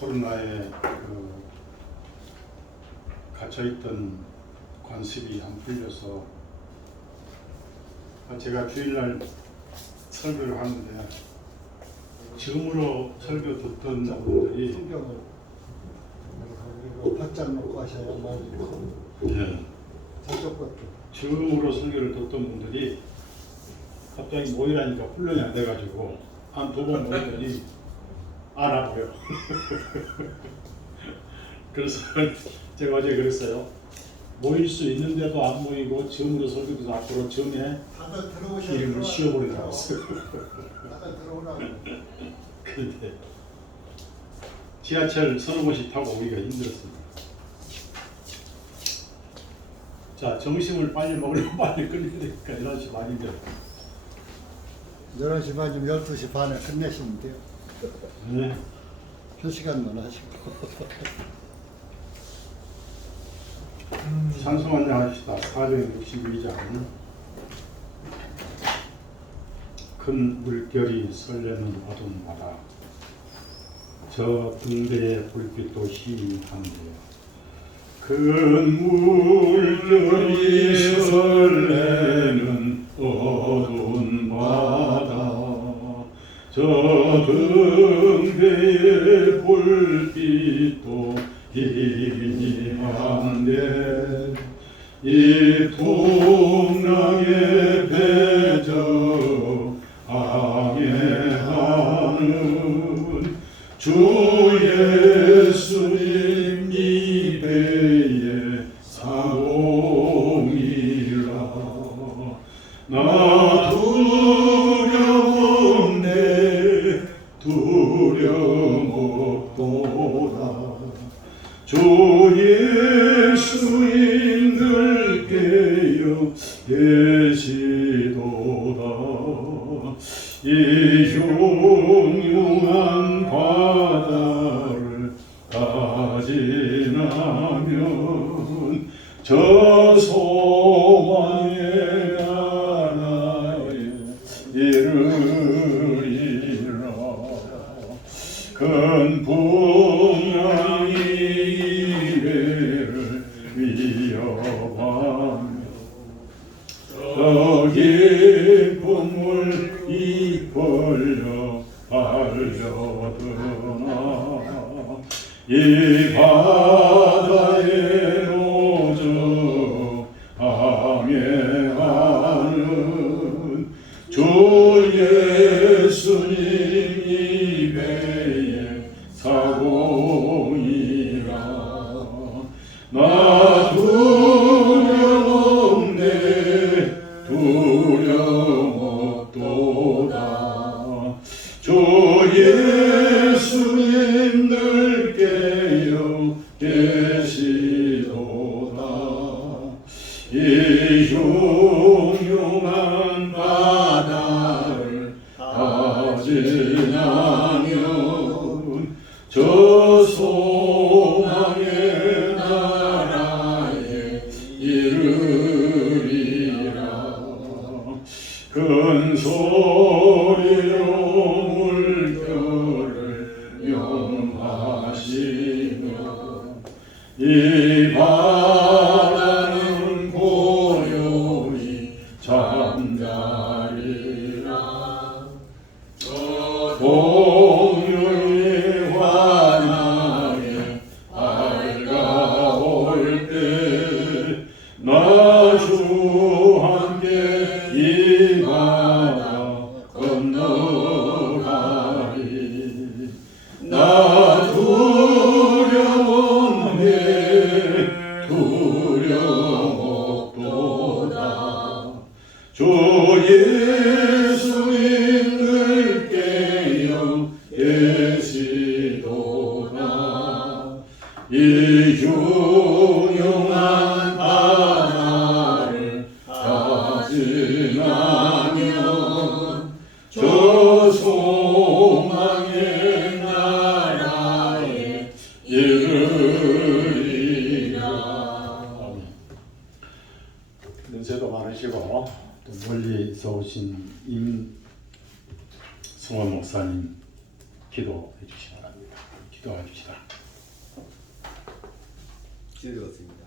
코로나에 갇혀있던 관습이 안 풀려서 제가 주일날 설교를 하는데 줌으로 설교 듣던 분들이 성경을 바짝 놓고 하셔야만 네, 저쪽밖에. 줌으로 설교를 듣던 분들이 갑자기 모이라니까 훈련이 안 돼가지고 한 두 번 모이더니 안 와보여. 그래서 제가 어제 그랬어요. 모일 수 있는데도 안 모이고 줌으로 설교도 앞으로 줌에 다들 들어오셔야 이름을 씌워버리라고 했어요. 다들 들어오라고. 그런데 지하철 서너 곳이 타고 오기가 힘들었습니다. 자, 점심을 빨리 먹으려면 빨리 끝내야 되니까 11시 반인데 11시 반이면 12시 반에 끝내시면 돼요. 네. 2시간만 하시고. 찬송 안녕하시다. 462장 큰 물결이 설레는 어두운 바다 저 등대의 불빛도 희미한데요. 큰 물결이 설레는 어두운 바다 저 등대의 불빛도 희미한데 이 풍랑에 배저 항해하는 주 예수님 이 배의 사공이라 나 두려움네 두려움 없도다 주 예수님 늘 깨어 계시도다 이 흉흉한 바다를 가지나면 저 소망의 나라에 이르리라 큰 풍랑이 이래를 위협하며 저 깊은 물 이끌려 달려드나 이 바다에 노저 항해하는 주 예수님 이 배의 사공이라 나 두려움 없네 두려움 없도다 주 예수님 늘 깨어 계시도다 이 흉흉한 바다를 다 지나면 저 소망의 나라에 이르리라 큰 소리로 물결을 명하시며 이 바다는 고요히 잠자리라 저 동요의 환하게 밝아올 때 나 주 함께 이 바다 건너가리 나 두려움 없네 두려움 없도다 주 예수님 늘 깨어 계시도다 이 흉흉한 바다를 다 지나면 저 소망의 나라에 이르리라. 연세도 많으시고 또 멀리서 오신 임승원 목사님 기도해 주시기 바랍니다. 기도합시다. 기도드렸습니다.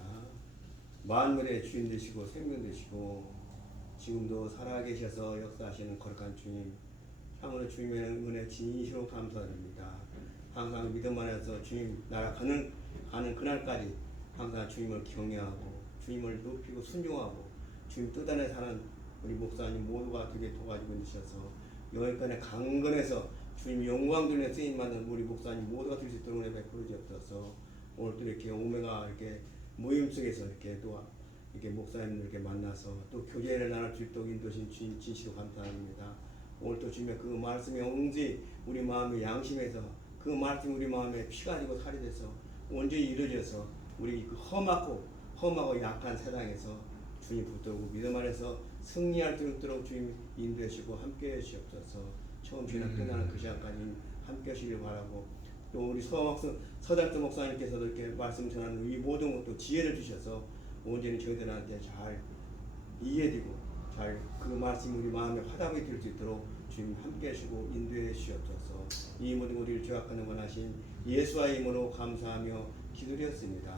만물의 주인 되시고 생명 되시고 지금도 살아계셔서 역사하시는 거룩한 주님, 참으로 주님의 은혜 진심으로 감사드립니다. 항상 믿음 안에서 주님 나라 가는 그날까지 항상 주님을 경외하고 주님을 높이고 순종하고 주님 뜻 안에 사는 우리 목사님 모두가 되게 도와주고 있으셔서 영역간의 강건해서 주님 영광 돌려 쓰임받는 우리 목사님 모두가 될 수 있도록 은혜 베풀어 주옵소서. 오늘 또 이렇게 오메가 이렇게 모임 속에서 이렇게 또 이렇게 목사님들 이렇게 만나서 또 교제를 나눌 수 있도록 인도신 주님 진심으로 감사합니다. 오늘 또 주님의 그 말씀의 온지 우리 마음의 양심에서 그 말씀 우리 마음에 피가 되고 살이 돼서 온전히 이루어져서 우리 그 험하고 약한 세상에서 주님 붙들고 믿음 안에서 승리할 수 있도록 주님 인도해 주시고 함께해 주시옵소서. 처음 지나 끝나는 그 시간까지 함께 하시길 바라고 또 우리 서달도 목사님께서도 이렇게 말씀 전하는 이 모든 것도 지혜를 주셔서 온전히 저희들한테 잘 이해되고 잘 그 말씀 우리 마음에 화답이 될 수 있도록 주님 함께 하시고 인도해 주시옵소서. 이 모든 우리를 죄악하는 원하신 예수의 이름으로 감사하며 기도드렸습니다.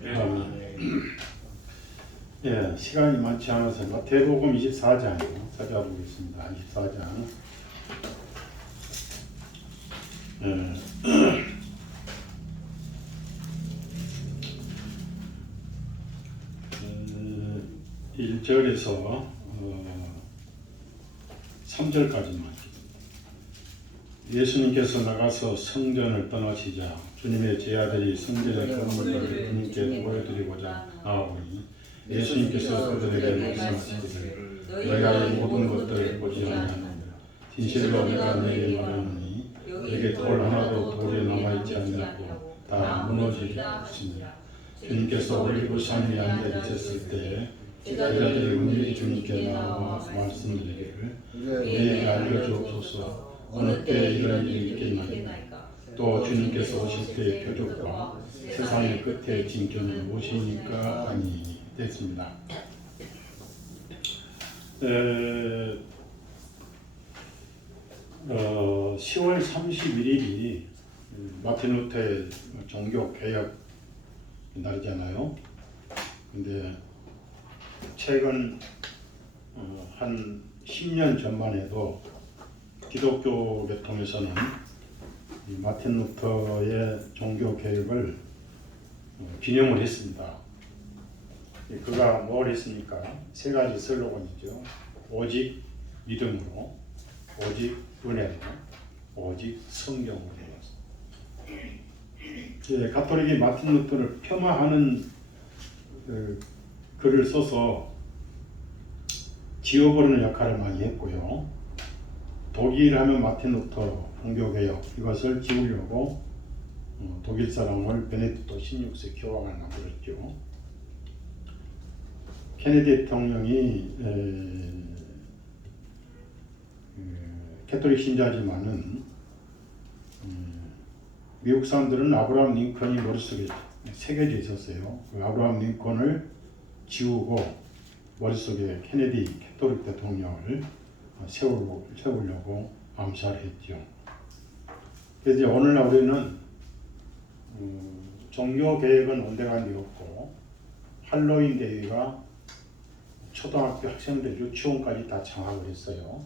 아멘. 예, 시간이 많지 않아서 마태복음 24장 찾아보겠습니다. 24장. 예. 1절에서 3절까지만. 예수님께서 나가서 성전을 떠나시자 주님의 제자들이 성전의 건물들을 주님께 보여드리고자 나아오니 예수님께서 그들에게 말씀하시기를 너희가 이 모든 것들을 보지 아니하느냐. 진실로 내가 너희에게 말하노니 여기 돌 하나도 돌에 남아있지 아니하고 다 무너지리라 하시니라. 주님께서 올리브산 위에 앉아 계셨을 때에 제자들이 은밀히 주님께 나와 말씀드리기를 우리에게 알려주옵소서. 어느 때 이런 일이 있겠나이까. 또 주님께서 오실 때의 표적과 세상의 끝에 징조는 무엇이니까 아니 됐습니다. 10월 31일이 마틴 루터의 종교 개혁 날이잖아요. 근데 최근 한 10년 전만 해도 기독교 계통에서는 이 마틴 루터의 종교 개혁을 기념을 했습니다. 그가 뭘 했습니까? 세 가지 슬로건이죠. 오직 믿음으로, 오직 은혜로, 오직 성경으로. 가톨릭이 마틴 루터를 폄하하는 글을 써서 지워버리는 역할을 많이 했고요. 독일 하면 마틴 루터 종교개혁 이것을 지우려고 독일 사람을 베네딕토 16세 교황을 만들었죠. 케네디 대통령이 캐톨릭 신자지만은 미국 사람들은 아브라함 링컨이 머릿속에 새겨져 있었어요. 그 아브라함 링컨을 지우고 머릿속에 케네디 캐톨릭 대통령을 세우려고 암살했죠. 그래서 이제 오늘날 우리는 종교 개혁은 온데간데 없고 할로윈 데이가 초등학교 학생들 유치원까지 다 장악을 했어요.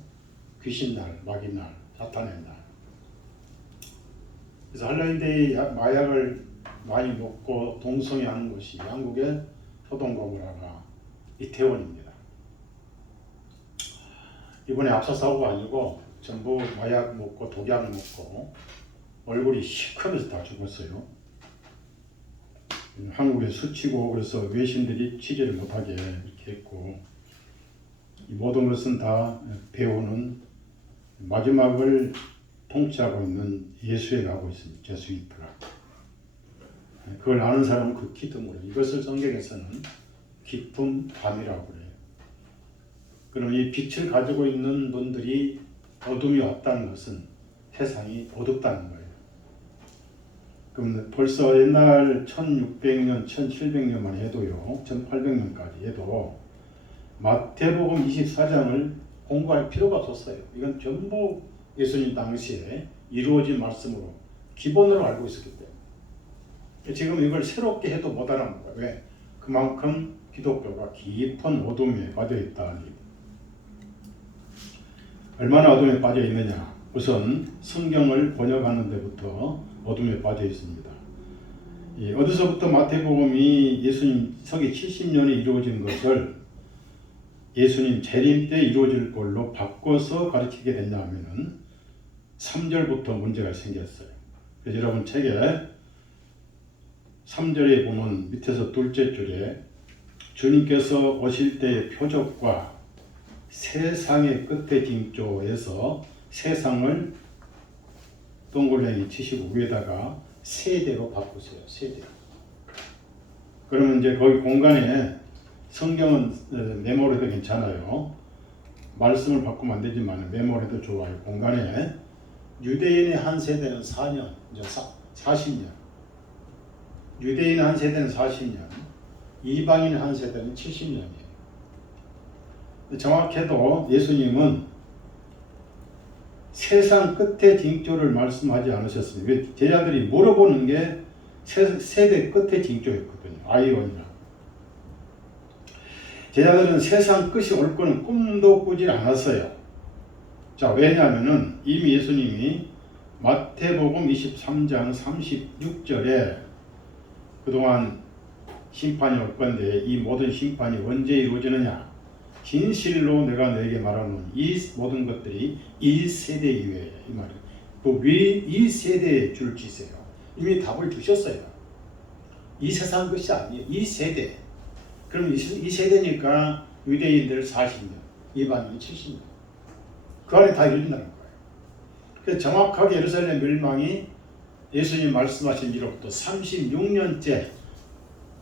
귀신날, 마귀날, 사탄의 날. 그래서 할로윈 데이 마약을 많이 먹고 동성애하는 것이 한국의 초동거물화가 이태원입니다. 이번에 압사 사고가 아니고 전부 마약 먹고 독약 먹고 얼굴이 시커면서 다 죽었어요. 한국에 스치고 그래서 외신들이 취재를 못하게 이렇게 했고 이 모든 것은 다 배우는 마지막을 통치하고 있는 예수에 가고 있습니다. 제수이트가. 그걸 아는 사람은 극히 드물어요. 이것을 성경에서는 깊은 밤이라고 그래요. 그럼 이 빛을 가지고 있는 분들이 어둠이 왔다는 것은 세상이 어둡다는 거예요. 그럼 벌써 옛날 1600년, 1700년만 해도요, 1800년까지 해도 마태복음 24장을 공부할 필요가 없었어요. 이건 전부 예수님 당시에 이루어진 말씀으로 기본으로 알고 있었기 때문에 지금 이걸 새롭게 해도 못 알아먹는 거예요. 왜? 그만큼 기독교가 깊은 어둠에 빠져 있다는 얘기. 얼마나 어둠에 빠져 있느냐? 우선 성경을 번역하는 데부터 어둠에 빠져 있습니다. 어디서부터 마태복음이 예수님 서기 70년에 이루어진 것을 예수님 재림 때 이루어질 걸로 바꿔서 가르치게 됐냐 하면은 3절부터 문제가 생겼어요. 그래서 여러분 책에 3절에 보면 밑에서 둘째 줄에 주님께서 오실 때의 표적과 세상의 끝의 징조에서 세상을 동글랭이 치시고 위에다가 세대로 바꾸세요. 세대. 그러면 이제 거기 공간에 성경은 메모로 해도 괜찮아요. 말씀을 바꾸면 안 되지만 메모로 해도 좋아요. 공간에 유대인의 한 세대는 4년, 이제 40년. 유대인의 한 세대는 40년. 이방인의 한 세대는 70년이에요. 정확해도 예수님은 세상 끝의 징조를 말씀하지 않으셨습니다. 왜? 제자들이 물어보는 게 세대 끝의 징조였거든요. 아이언이라. 제자들은 세상 끝이 올 거는 꿈도 꾸지 않았어요. 자, 왜냐하면은 이미 예수님이 마태복음 23장 36절에 그동안 심판이 올 건데 이 모든 심판이 언제 이루어지느냐? 진실로 내가 너에게 말하는 이 모든 것들이 이 세대 이외에 이 말이에요. 그 위 이 세대에 줄 지세요. 이미 답을 주셨어요. 이 세상 것이 아니에요. 이 세대. 그럼 이 세대니까 유대인들 40년, 이방인 70년. 그 안에 다 이루어진다는 거예요. 그래서 정확하게 예루살렘 멸망이 예수님 말씀하신 이로부터 36년째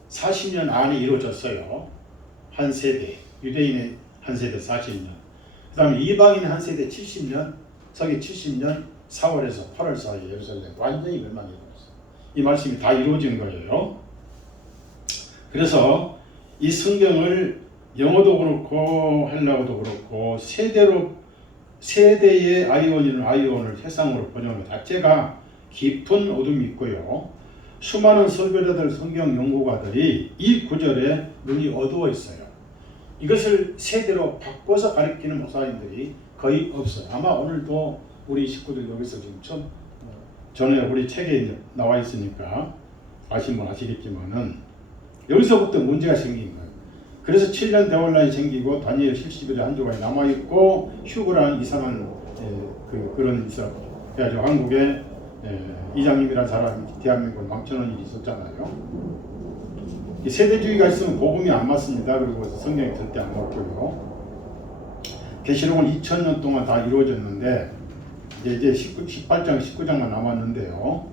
40년 안에 이루어졌어요. 한 세대, 유대인의 한 세대 40년. 그 다음에 이방인의 한 세대 70년, 서기 70년 4월에서 8월 사이에 예루살렘 완전히 멸망이 이루어졌어요. 이 말씀이 다 이루어진 거예요. 그래서 이 성경을 영어도 그렇고 헬라어도 그렇고 세대의 아이온을 세상으로 번역한 것 자체가 깊은 어둠이 있고요. 수많은 설교자들, 성경 연구가들이 이 구절에 눈이 어두워 있어요. 이것을 세대로 바꿔서 가르치는 목사님들이 거의 없어요. 아마 오늘도 우리 식구들 여기서 지금 처음 전에 우리 책에 나와 있으니까 아시는 분 아시겠지만은 여기서부터 문제가 생긴 거예요. 그래서 7년 대환란이 생기고 다니엘 70일의 한 주간이 남아있고 휴거라는 이상한 그런 있어. 그래가지고 한국에 이장님이라는 사람이 대한민국을 망쳐놓은 일이 있었잖아요. 이 세대주의가 있으면 복음이 안 맞습니다. 그리고 성경이 절대 안 맞고요. 계시록은 2000년 동안 다 이루어졌는데 이제 18장, 19장만 남았는데요.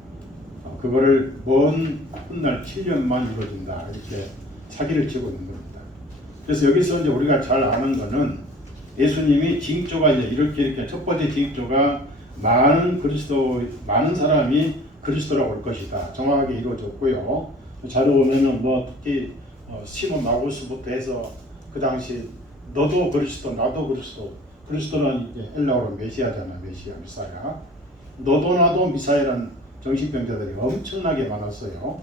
그거를 먼 훗날 7년만 이루어진다. 이렇게 사기를 치고 있는 겁니다. 그래서 여기서 이제 우리가 잘 아는 거는 예수님이 징조가 이제 이렇게 첫 번째 징조가 많은 사람이 그리스도라고 올 것이다. 정확하게 이루어졌고요. 자료 보면은 특히 시몬 마구스부터 해서 그 당시 너도 그리스도, 나도 그리스도. 그리스도는 이제 헬라어로 메시아잖아, 미사야. 너도 나도 미사야라는 정신병자들이 엄청나게 많았어요.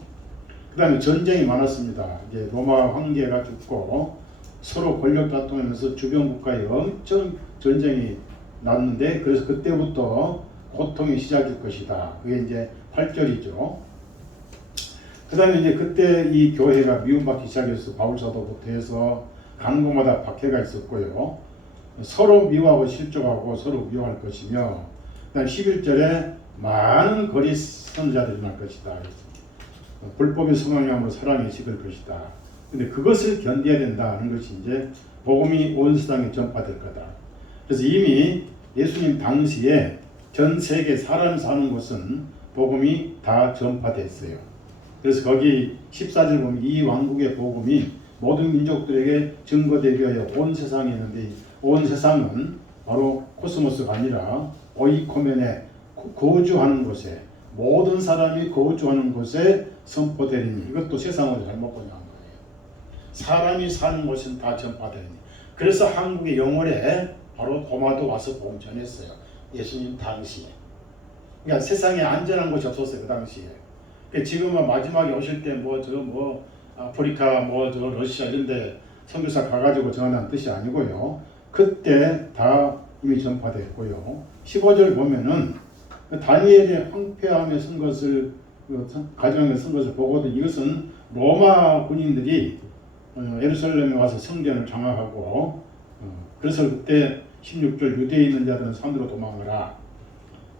그 다음에 전쟁이 많았습니다. 이제 로마 황제가 죽고 서로 권력 다툼하면서 주변 국가에 엄청 전쟁이 났는데 그래서 그때부터 고통이 시작일 것이다. 그게 이제 8절이죠. 그 다음에 이제 그때 이 교회가 미움받기 시작해서 바울사도부터 해서 강국마다 박해가 있었고요. 서로 미워하고 실족하고 서로 미워할 것이며 그 다음에 11절에 많은 거짓 선지자들이 날 것이다. 불법의 성향으로 사람이 식을 것이다. 근데 그것을 견뎌야 된다는 것이 이제 복음이 온 세상에 전파될 거다. 그래서 이미 예수님 당시에 전 세계 사람이 사는 곳은 복음이 다 전파됐어요. 그래서 거기 14절 보면 이 왕국의 복음이 모든 민족들에게 증거되기 위하여 온 세상에 있는데 온 세상은 바로 코스모스가 아니라 오이코멘에 거주하는 곳에 모든 사람이 거주하는 곳에 선포되리니 이것도 세상으로 잘못 번역한 거예요. 사람이 사는 곳은 다 전파되니 그래서 한국의 영월에 바로 도마도 와서 복음 전했어요. 예수님 당시에. 그러니까 세상에 안전한 곳이 없었어요 그 당시에. 그러니까 지금은 마지막에 오실 때 아프리카 러시아 이런데 선교사 가가지고 전하는 뜻이 아니고요. 그때 다 이미 전파됐고요. 15절 보면은 다니엘의 황폐함에 쓴 것을 가정에 쓴 것을 보거든 이것은 로마 군인들이 예루살렘에 와서 성전을 장악하고 그래서 그때 16절 유대에 있는 자들은 산으로 도망하라.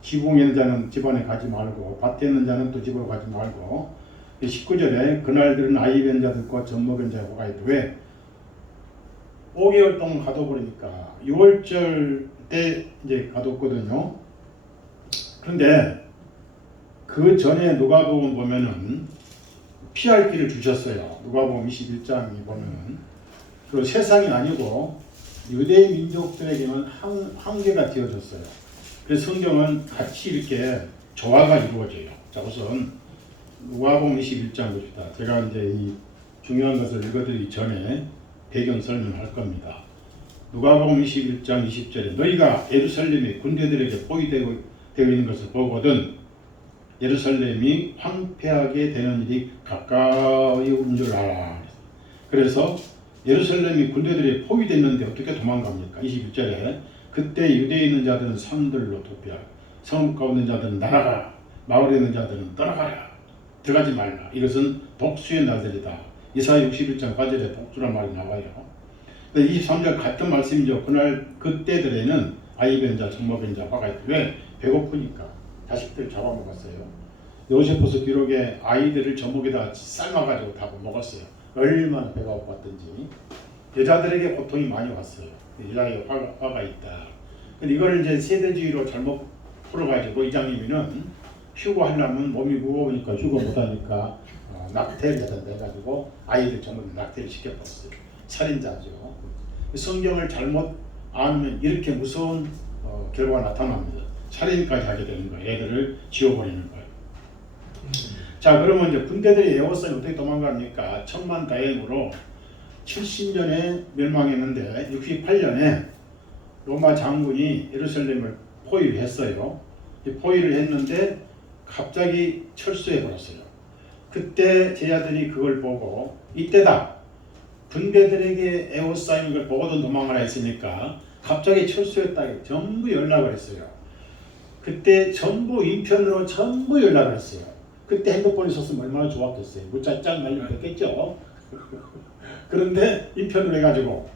지붕에 있는 자는 집안에 가지 말고 밭에 있는 자는 또 집으로 가지 말고 19절에 그날들은 아이 벤 자들과 젖먹은 자의 호가 있다. 왜? 5개월 동안 가둬버리니까 6월절 때 이제 가뒀거든요. 그런데 그 전에 누가복음 보면은 피할 길을 주셨어요. 누가복음 21장에 보면은 그 세상이 아니고 유대 민족들에게는 한계가 되어졌어요. 그래서 성경은 같이 이렇게 조화가 이루어져요. 자, 우선 누가복음 21장 봅시다. 제가 이제 이 중요한 것을 읽어드리기 전에 배경 설명할 겁니다. 누가복음 21장 20절에 너희가 예루살렘이 군대들에게 포위되어 있는 것을 보거든 예루살렘이 황폐하게 되는 일이 가까이 온 줄 알아. 그래서 예루살렘이 군대들이 포위됐는데 어떻게 도망갑니까? 21절에 그때 유대에 있는 자들은 산들로 도피하고 성읍 가운데 있는 자들은 날아가라. 마을에 있는 자들은 떠나가라. 들어가지 말라. 이것은 복수의 날들이다. 이사야 61장 8절에 복수란 말이 나와요. 23절 같은 말씀이죠. 그때들에는 아이벤자, 젖먹은 자, 화가 있다. 왜? 배고프니까 자식들 잡아먹었어요. 요세푸스 기록에 아이들을 젖먹에다 삶아가지고 다 먹었어요. 얼마나 배가 고팠던지. 여자들에게 고통이 많이 왔어요. 여자에 화가 있다. 근데 이걸 이제 세대주의로 잘못 풀어가지고 이장님이는 휴거하려면 몸이 무거우니까 휴거 못하니까 낙태를 해가지고 아이들 전부 낙태를 시켜버렸어요. 살인자죠. 성경을 잘못 알면 이렇게 무서운 결과가 나타납니다. 살인까지 하게 되는 거예요. 애들을 지워버리는 거예요. 자, 그러면 이제 군대들이 에워싸니 어떻게 도망갑니까? 천만다행으로 70년에 멸망했는데 68년에 로마 장군이 예루살렘을 포위를 했어요. 포위를 했는데 갑자기 철수해 버렸어요. 그때 제자들이 그걸 보고 이때다. 군대들에게 에워싸이는 걸 보고도 도망을 했으니까 갑자기 철수했다. 전부 연락을 했어요. 그때 전부 인편으로 전부 연락을 했어요. 그때 핸드폰이 있었으면 얼마나 좋았겠어요. 문자 짱 날리면 됐겠죠. 그런데 인편으로 해가지고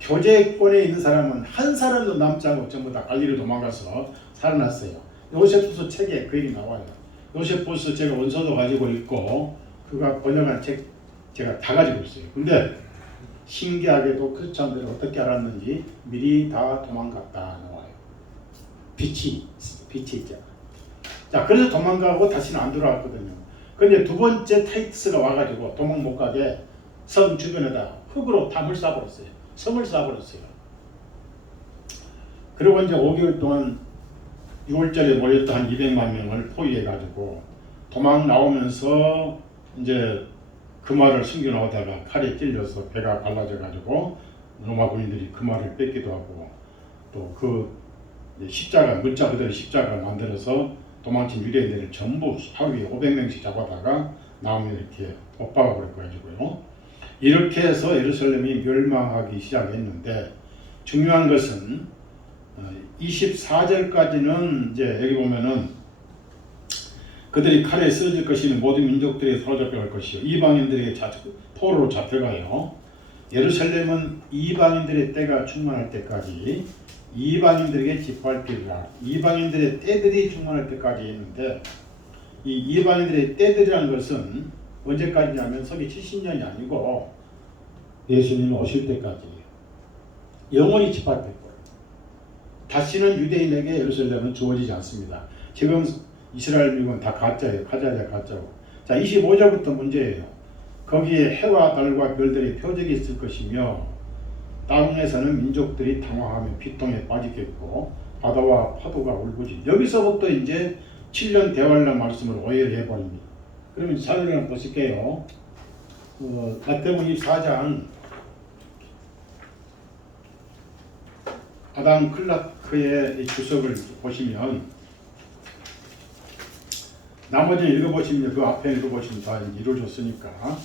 교제권에 있는 사람은 한 사람도 남지 않고 전부 다 갈리로 도망가서 살아났어요. 요세푸스 책에 그 얘기 나와요. 요세푸스 제가 원서도 가지고 있고 그가 번역한 책 제가 다 가지고 있어요. 근데 신기하게도 크리스찬들은 어떻게 알았는지 미리 다 도망갔다 나와요. 빛이 있죠. 자, 그래서 도망가고 다시는 안 돌아왔거든요. 근데 두 번째 타이투스가 와가지고 도망 못 가게 성 주변에다 흙으로 담을 쌓아버렸어요. 성을 쌓아버렸어요. 그리고 이제 5개월 동안 6월절에 모였던 한 200만 명을 포위해가지고 도망 나오면서 이제 그 말을 숨겨 나오다가 칼에 찔려서 배가 갈라져가지고 로마 군인들이 그 말을 뺏기도 하고 또 그 십자가 문자 그대로 십자가 만들어서 도망친 유대인들을 전부 하루에 500명씩 잡아다가 나오면 이렇게 못 박아버려가지고요. 이렇게 해서 예루살렘이 멸망하기 시작했는데 중요한 것은 24절까지는 이제 여기 보면은 그들이 칼에 쓰러질 것이니 모든 민족들이 사로잡혀갈 것이요 이방인들에게 포로로 잡혀가요. 예루살렘은 이방인들의 때가 충만할 때까지 이방인들에게 짓밟히리라. 이방인들의 때들이 충만할 때까지 했는데 이 이방인들의 때들이라는 것은 언제까지냐면 서기 70년이 아니고 예수님 오실 때까지 영원히 짓밟힐 거예요. 다시는 유대인에게 예루살렘은 주어지지 않습니다. 지금 이스라엘 미국은 다 가짜예요. 가짜야 가짜고. 자, 25절부터 문제예요. 거기에 해와 달과 별들의 표적이 있을 것이며 땅에서는 민족들이 당황하며 피통에 빠지겠고 바다와 파도가 울부짖. 여기서부터 이제 7년 대환란 말씀을 오해를 해버립니다. 그러면 자료를 보실게요. 마태복음 24장 아담 클라크의 주석을 보시면 나머지 읽어보시면 그 앞에 읽어보시면 다 이루어졌으니까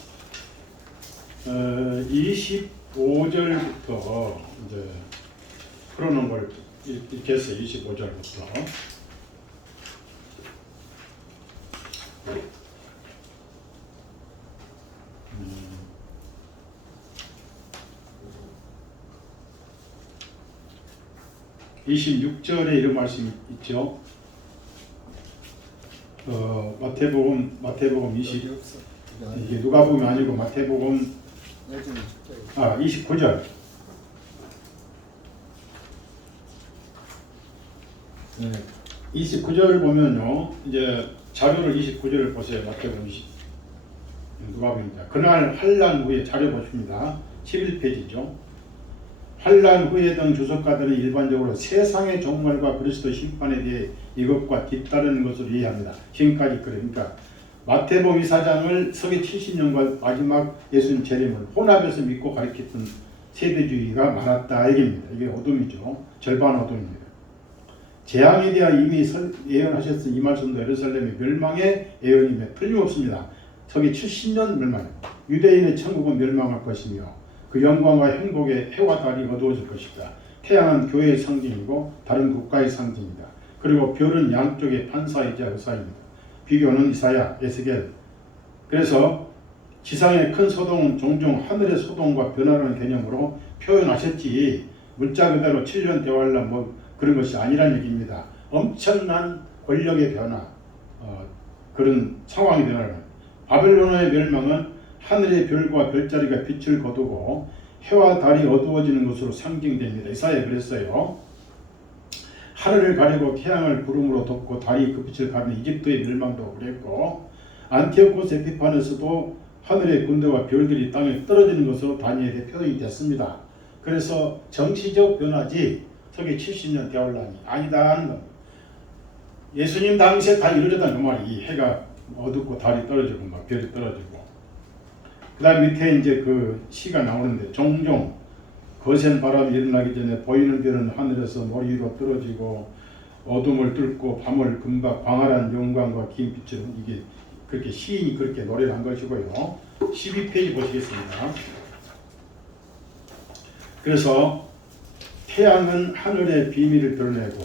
25절부터 이제 풀어놓은 걸 이렇게 해서 25절부터 26절에 이런 말씀이 있죠. 마태복음 20 여기 없어. 이게 누가복음이 아니고 마태복음 29절. 네, 29절 보면요. 이제 자료를 29절을 보세요. 마태복음 20 누가복음입니다. 그날 환란 후에 자료 보십니다. 11페이지죠. 환란 후에 등 주석가들은 일반적으로 세상의 종말과 그리스도 심판에 대해 이것과 뒤따르는 것으로 이해합니다. 지금까지 그러니까 마태복음 24장을 서기 70년과 마지막 예수님 재림을 혼합해서 믿고 가르쳤던 세대주의가 많았다 얘기입니다. 이게 어둠이죠. 절반 어둠입니다. 재앙에 대하 이미 예언하셨던 이 말씀도 예루살렘의 멸망의 예언임에 틀림없습니다. 서기 70년 멸망, 유대인의 천국은 멸망할 것이며 그 영광과 행복의 해와 달이 어두워질 것이다. 태양은 교회의 상징이고 다른 국가의 상징이다. 그리고 별은 양쪽의 판사이자 의사입니다. 비교는 이사야, 에스겔. 그래서 지상의 큰 소동은 종종 하늘의 소동과 변화라는 개념으로 표현하셨지 문자 그대로 7년 대환란 뭐 그런 것이 아니란 얘기입니다. 엄청난 권력의 변화, 그런 상황이 변화를. 바벨론의 멸망은 하늘의 별과 별자리가 빛을 거두고 해와 달이 어두워지는 것으로 상징됩니다. 이사야 그랬어요. 하늘을 가리고 태양을 구름으로 덮고 달이 그 빛을 가리는 이집트의 멸망도 그랬고 안티오코스 에피파네스도 하늘의 군대와 별들이 땅에 떨어지는 것으로 다니엘의 표현이 됐습니다. 그래서 정치적 변화지 서기 70년 대환란이 아니다 하는 겁니다. 예수님 당시에 다 이루어졌다는 그 말이 해가 어둡고 달이 떨어지고 막 별이 떨어지고 그 다음 밑에 이제 그 시가 나오는데 종종 거센 바람이 일어나기 전에 보이는 별은 하늘에서 머리 위로 떨어지고 어둠을 뚫고 밤을 금박 광활한 영광과 긴 빛으로 이게 그렇게 시인이 그렇게 노래를 한 것이고요. 12페이지 보시겠습니다. 그래서 태양은 하늘의 비밀을 드러내고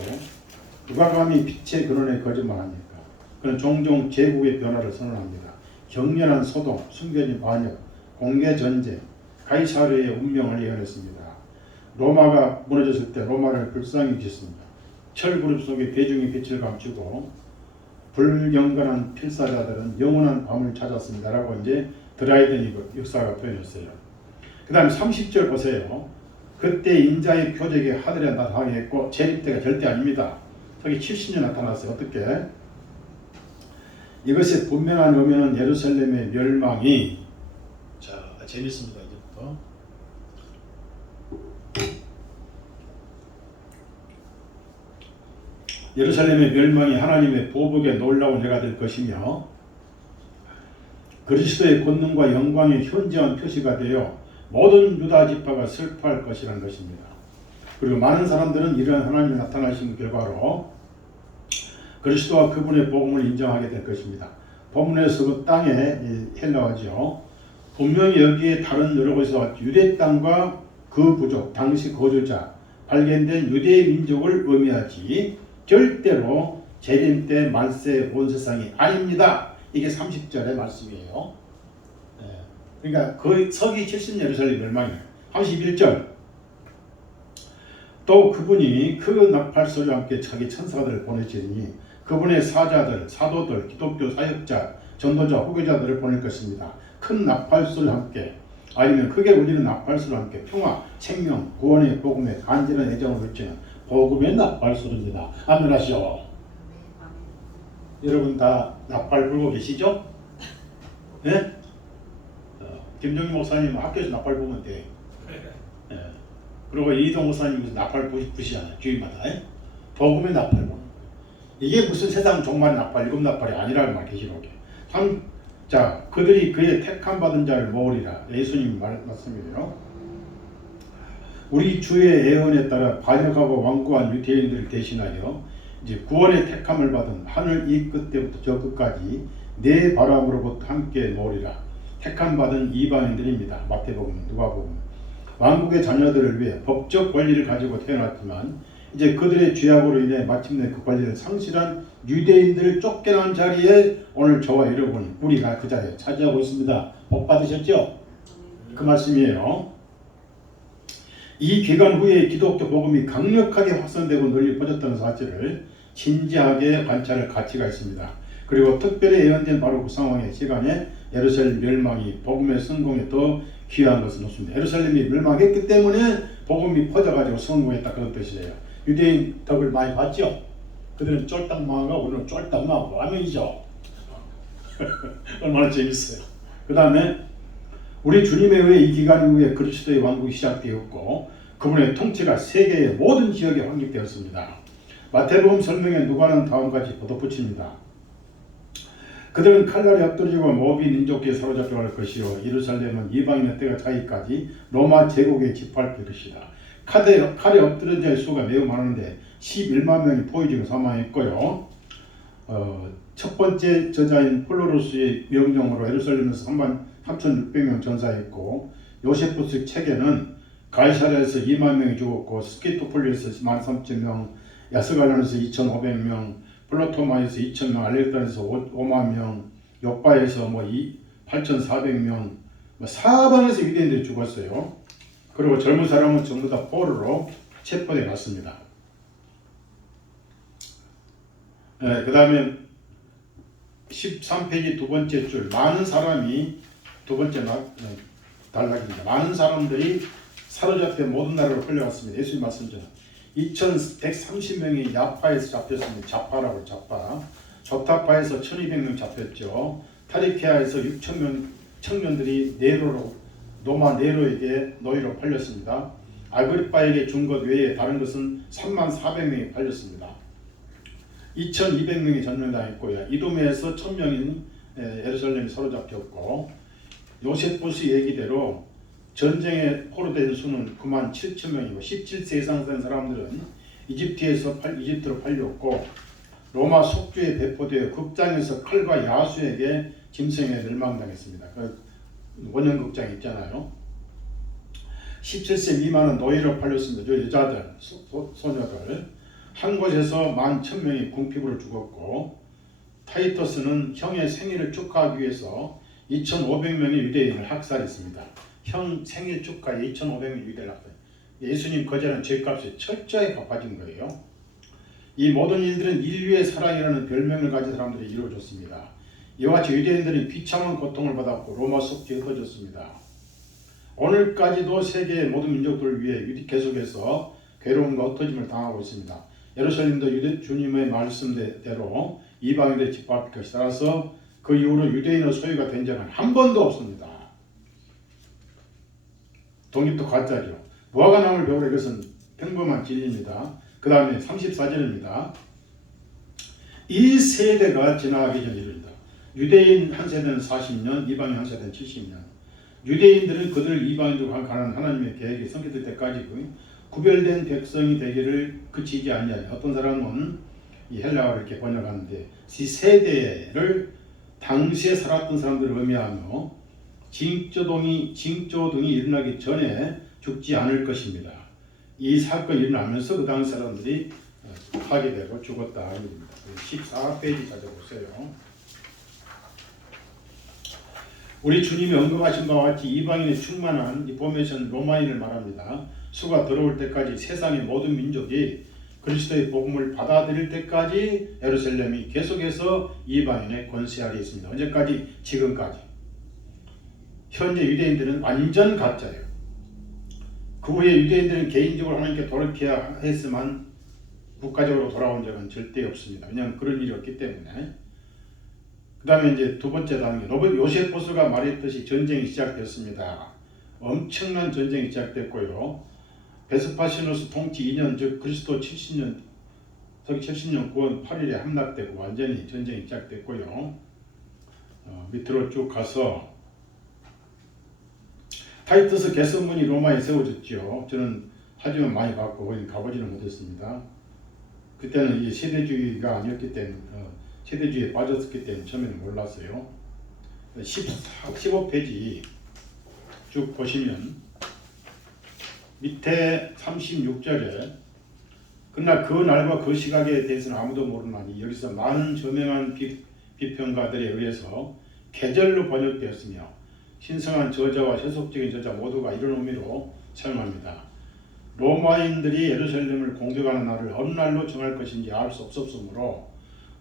누가 감히 빛의 근원에 거짓말합니까? 그는 종종 제국의 변화를 선언합니다. 격렬한 소동, 숨겨진 반역, 공개 전쟁, 가이사르의 운명을 예언했습니다. 로마가 무너졌을 때 로마를 불쌍히 짓습니다. 철그룹 속에 대중의 빛을 감추고 불경건한 필사자들은 영원한 밤을 찾았습니다. 라고 이제 드라이든 역사가 표현했어요. 그 다음에 30절 보세요. 그때 인자의 표적이 하늘에 나타나겠고 재림때가 절대 아닙니다. 저기 70년 나타났어요. 어떻게? 이것의 분명한 의미는 예루살렘의 멸망이 자 재밌습니다. 이제부터 예루살렘의 멸망이 하나님의 보복의 놀라운 해가 될 것이며 그리스도의 권능과 영광의 현저한 표시가 되어 모든 유다 지파가 슬퍼할 것이라는 것입니다. 그리고 많은 사람들은 이러한 하나님의 나타나신 결과로 그리스도와 그분의 복음을 인정하게 될 것입니다. 본문에서 그 땅에 헬라어죠. 분명히 여기에 다른 여러 곳에서 유대 땅과 그 부족, 당시 거주자, 발견된 유대의 민족을 의미하지 절대로 재림 때 말세 온 세상이 아닙니다. 이게 30절의 말씀이에요. 그러니까 그 서기 70년 예루살렘 멸망이에요. 31절 또 그분이 그 나팔 소리와 함께 자기 천사들을 보내시니 그분의 사자들, 사도들, 기독교 사역자, 전도자, 후계자들을 보낼 것입니다. 큰 나팔 소리와 함께 아니면 크게 울리는 나팔 소리와 함께 평화, 생명, 구원의 복음에 간절한 애정을 외치는 복음의 나팔 소리입니다. 아멘 하시오. 여러분 다 나팔 불고 계시죠? 네? 김정희 목사님 학교에서 나팔 보면 돼. 네. 그리고 이동 목사님 나팔 부시잖아요. 주일마다. 복음의 나팔 보는 거예요. 이게 무슨 세상 종말 나팔, 일곱 나팔이 아니라는 말 계시록에. 자, 그들이 그의 택함 받은 자를 모으리라. 예수님 말씀이에요. 우리 주의 예언에 따라 반역하고 완고한 유대인들을 대신하여 이제 구원의 택함을 받은 하늘 이 끝때부터 저 끝까지 내 바람으로부터 함께 모으리라. 택함 받은 이방인들입니다. 마태복음, 누가복음. 왕국의 자녀들을 위해 법적 권리를 가지고 태어났지만 이제 그들의 죄악으로 인해 마침내 그 권리를 상실한 유대인들을 쫓겨난 자리에 오늘 저와 여러분 우리가 그 자리에 차지하고 있습니다. 복 받으셨죠? 그 말씀이에요. 이 기간 후에 기독교 복음이 강력하게 확산되고 널리 퍼졌다는 사실을 진지하게 관찰할 가치가 있습니다. 그리고 특별히 예언된 바로 그 상황의 시간에 예루살렘 멸망이 복음의 성공에 더 귀한 것은 없습니다. 예루살렘이 멸망했기 때문에 복음이 퍼져가지고 성공했다 그런 뜻이에요. 유대인 덕을 많이 봤죠? 그들은 쫄딱 망하고 우리는 쫄딱 망하고 아멘이죠. 얼마나 재밌어요. 그 다음에 우리 주님에 의해 이 기간 이후에 그리스도의 왕국이 시작되었고 그분의 통치가 세계의 모든 지역에 확립되었습니다. 마태복음 설명에 누가는 다음까지 덧붙입니다. 그들은 칼날에 엎드러지고 모비 민족에 사로잡혀 갈 것이요 예루살렘은 이방인의 때가 차기까지 로마 제국에 집합할 것이다. 칼에 엎드려진 자의 수가 매우 많은데 11만 명이 포위되고 사망했고요. 첫 번째 저자인 폴로로스의 명령으로 예루살렘에서 3,600명 전사했고 요세푸스 책에는 가이사랴에서 2만 명이 죽었고 스키토폴리에서 13,000명, 야스갈론에서 2,500명, 플라토마에서 2,000명, 알렉산드에서 5만 명, 요빠에서 8,400명, 사방에서 유대인들이 죽었어요. 그리고 젊은 사람은 전부 다 포로로 체포돼 갔습니다. 그 다음에 13페이지 두 번째 줄 많은 사람이 두 번째 단락입니다. 많은 사람들이 사로잡혀 모든 나라로 끌려갔습니다. 예수님 말씀처럼 2,130명이 야파에서 잡혔습니다. 자파라고 자파. 조타파에서 1,200명 잡혔죠. 타리케아에서 6,000명 청년들이 로마 네로에게 노예로 팔렸습니다. 아그리빠에게 준 것 외에 다른 것은 34,000명이 팔렸습니다. 2,200명이 전면당했고요. 이두메에서 1,000명인 예루살렘이 사로잡혔고 요세푸스 얘기대로 전쟁에 포로된 수는 97,000명이고 17세 이상 된 사람들은 이집트로 팔렸고 로마 속주에 배포되어 극장에서 칼과 야수에게 짐승에 멸망당했습니다. 그 원형극장 있잖아요. 17세 미만은 노예로 팔렸습니다. 저 여자들, 소녀들. 한 곳에서 11,000명이 궁핍으로 죽었고 타이터스는 형의 생일을 축하하기 위해서 2,500명의 유대인을 학살했습니다. 형 생일 축하에 2,500명의 유대인을 학살. 예수님 거절한 죄값이 철저히 갚아진 거예요. 이 모든 일들은 인류의 사랑이라는 별명을 가진 사람들이 이루어졌습니다. 이와 같이 유대인들은 비참한 고통을 받았고 로마 속죄에 흩어졌습니다. 오늘까지도 세계의 모든 민족들을 위해 계속해서 괴로움과 흩어짐을 당하고 있습니다. 예루살렘도 주님의 말씀대로 이방인들의 집합할 것이 따라서 그 이후로 유대인의 소유가 된 적은 한 번도 없습니다. 독립도 가짜죠. 무화과 나무를 배우라 이것은 평범한 진리입니다. 그 다음에 34절입니다. 이 세대가 지나가기 전 일입니다. 유대인 한 세대는 40년, 이방인 한 세대는 70년. 유대인들은 그들을 이방인으로 가는 하나님의 계획이 성취될 때까지 구별된 백성이 되기를 그치지 않냐. 어떤 사람은 이 헬라어를 이렇게 번역하는데 이 세대를 당시에 살았던 사람들을 의미하며 징조등이 일어나기 전에 죽지 않을 것입니다. 이 사건이 일어나면서 그 당시 사람들이 파괴되고 죽었다. 14페이지 찾아보세요. 우리 주님이 언급하신 바와 같이 이방인의 충만한 이 포메이션 로마인을 말합니다. 수가 들어올 때까지 세상의 모든 민족이 그리스도의 복음을 받아들일 때까지 예루살렘이 계속해서 이방인의 권세 아래 있습니다. 언제까지? 지금까지. 현재 유대인들은 완전 가짜예요. 그 후에 유대인들은 개인적으로 하나님께 돌이켜야 했지만 국가적으로 돌아온 적은 절대 없습니다. 왜냐하면 그런 일이 없기 때문에. 그 다음에 이제 두 번째 단계, 요세푸스가 말했듯이 전쟁이 시작됐습니다. 엄청난 전쟁이 시작됐고요. 베스파시누스 통치 2년, 즉 그리스도 70년 9월 8일에 함락되고 완전히 전쟁이 시작됐고요. 밑으로 쭉 가서 타이투스 개선문이 로마에 세워졌죠. 저는 하지만 많이 봤고 거기 가보지는 못했습니다. 그때는 이 세대주의가 아니었기 때문에 세대주의에 빠졌기 때문에 처음에는 몰랐어요. 15페이지 쭉 보시면 밑에 36절에 그러나 그 날과 그 시각에 대해서는 아무도 모르나니 여기서 많은 저명한 비평가들에 의해서 계절로 번역되었으며 신성한 저자와 세속적인 저자 모두가 이런 의미로 사용합니다. 로마인들이 예루살렘을 공격하는 날을 어느 날로 정할 것인지 알 수 없었으므로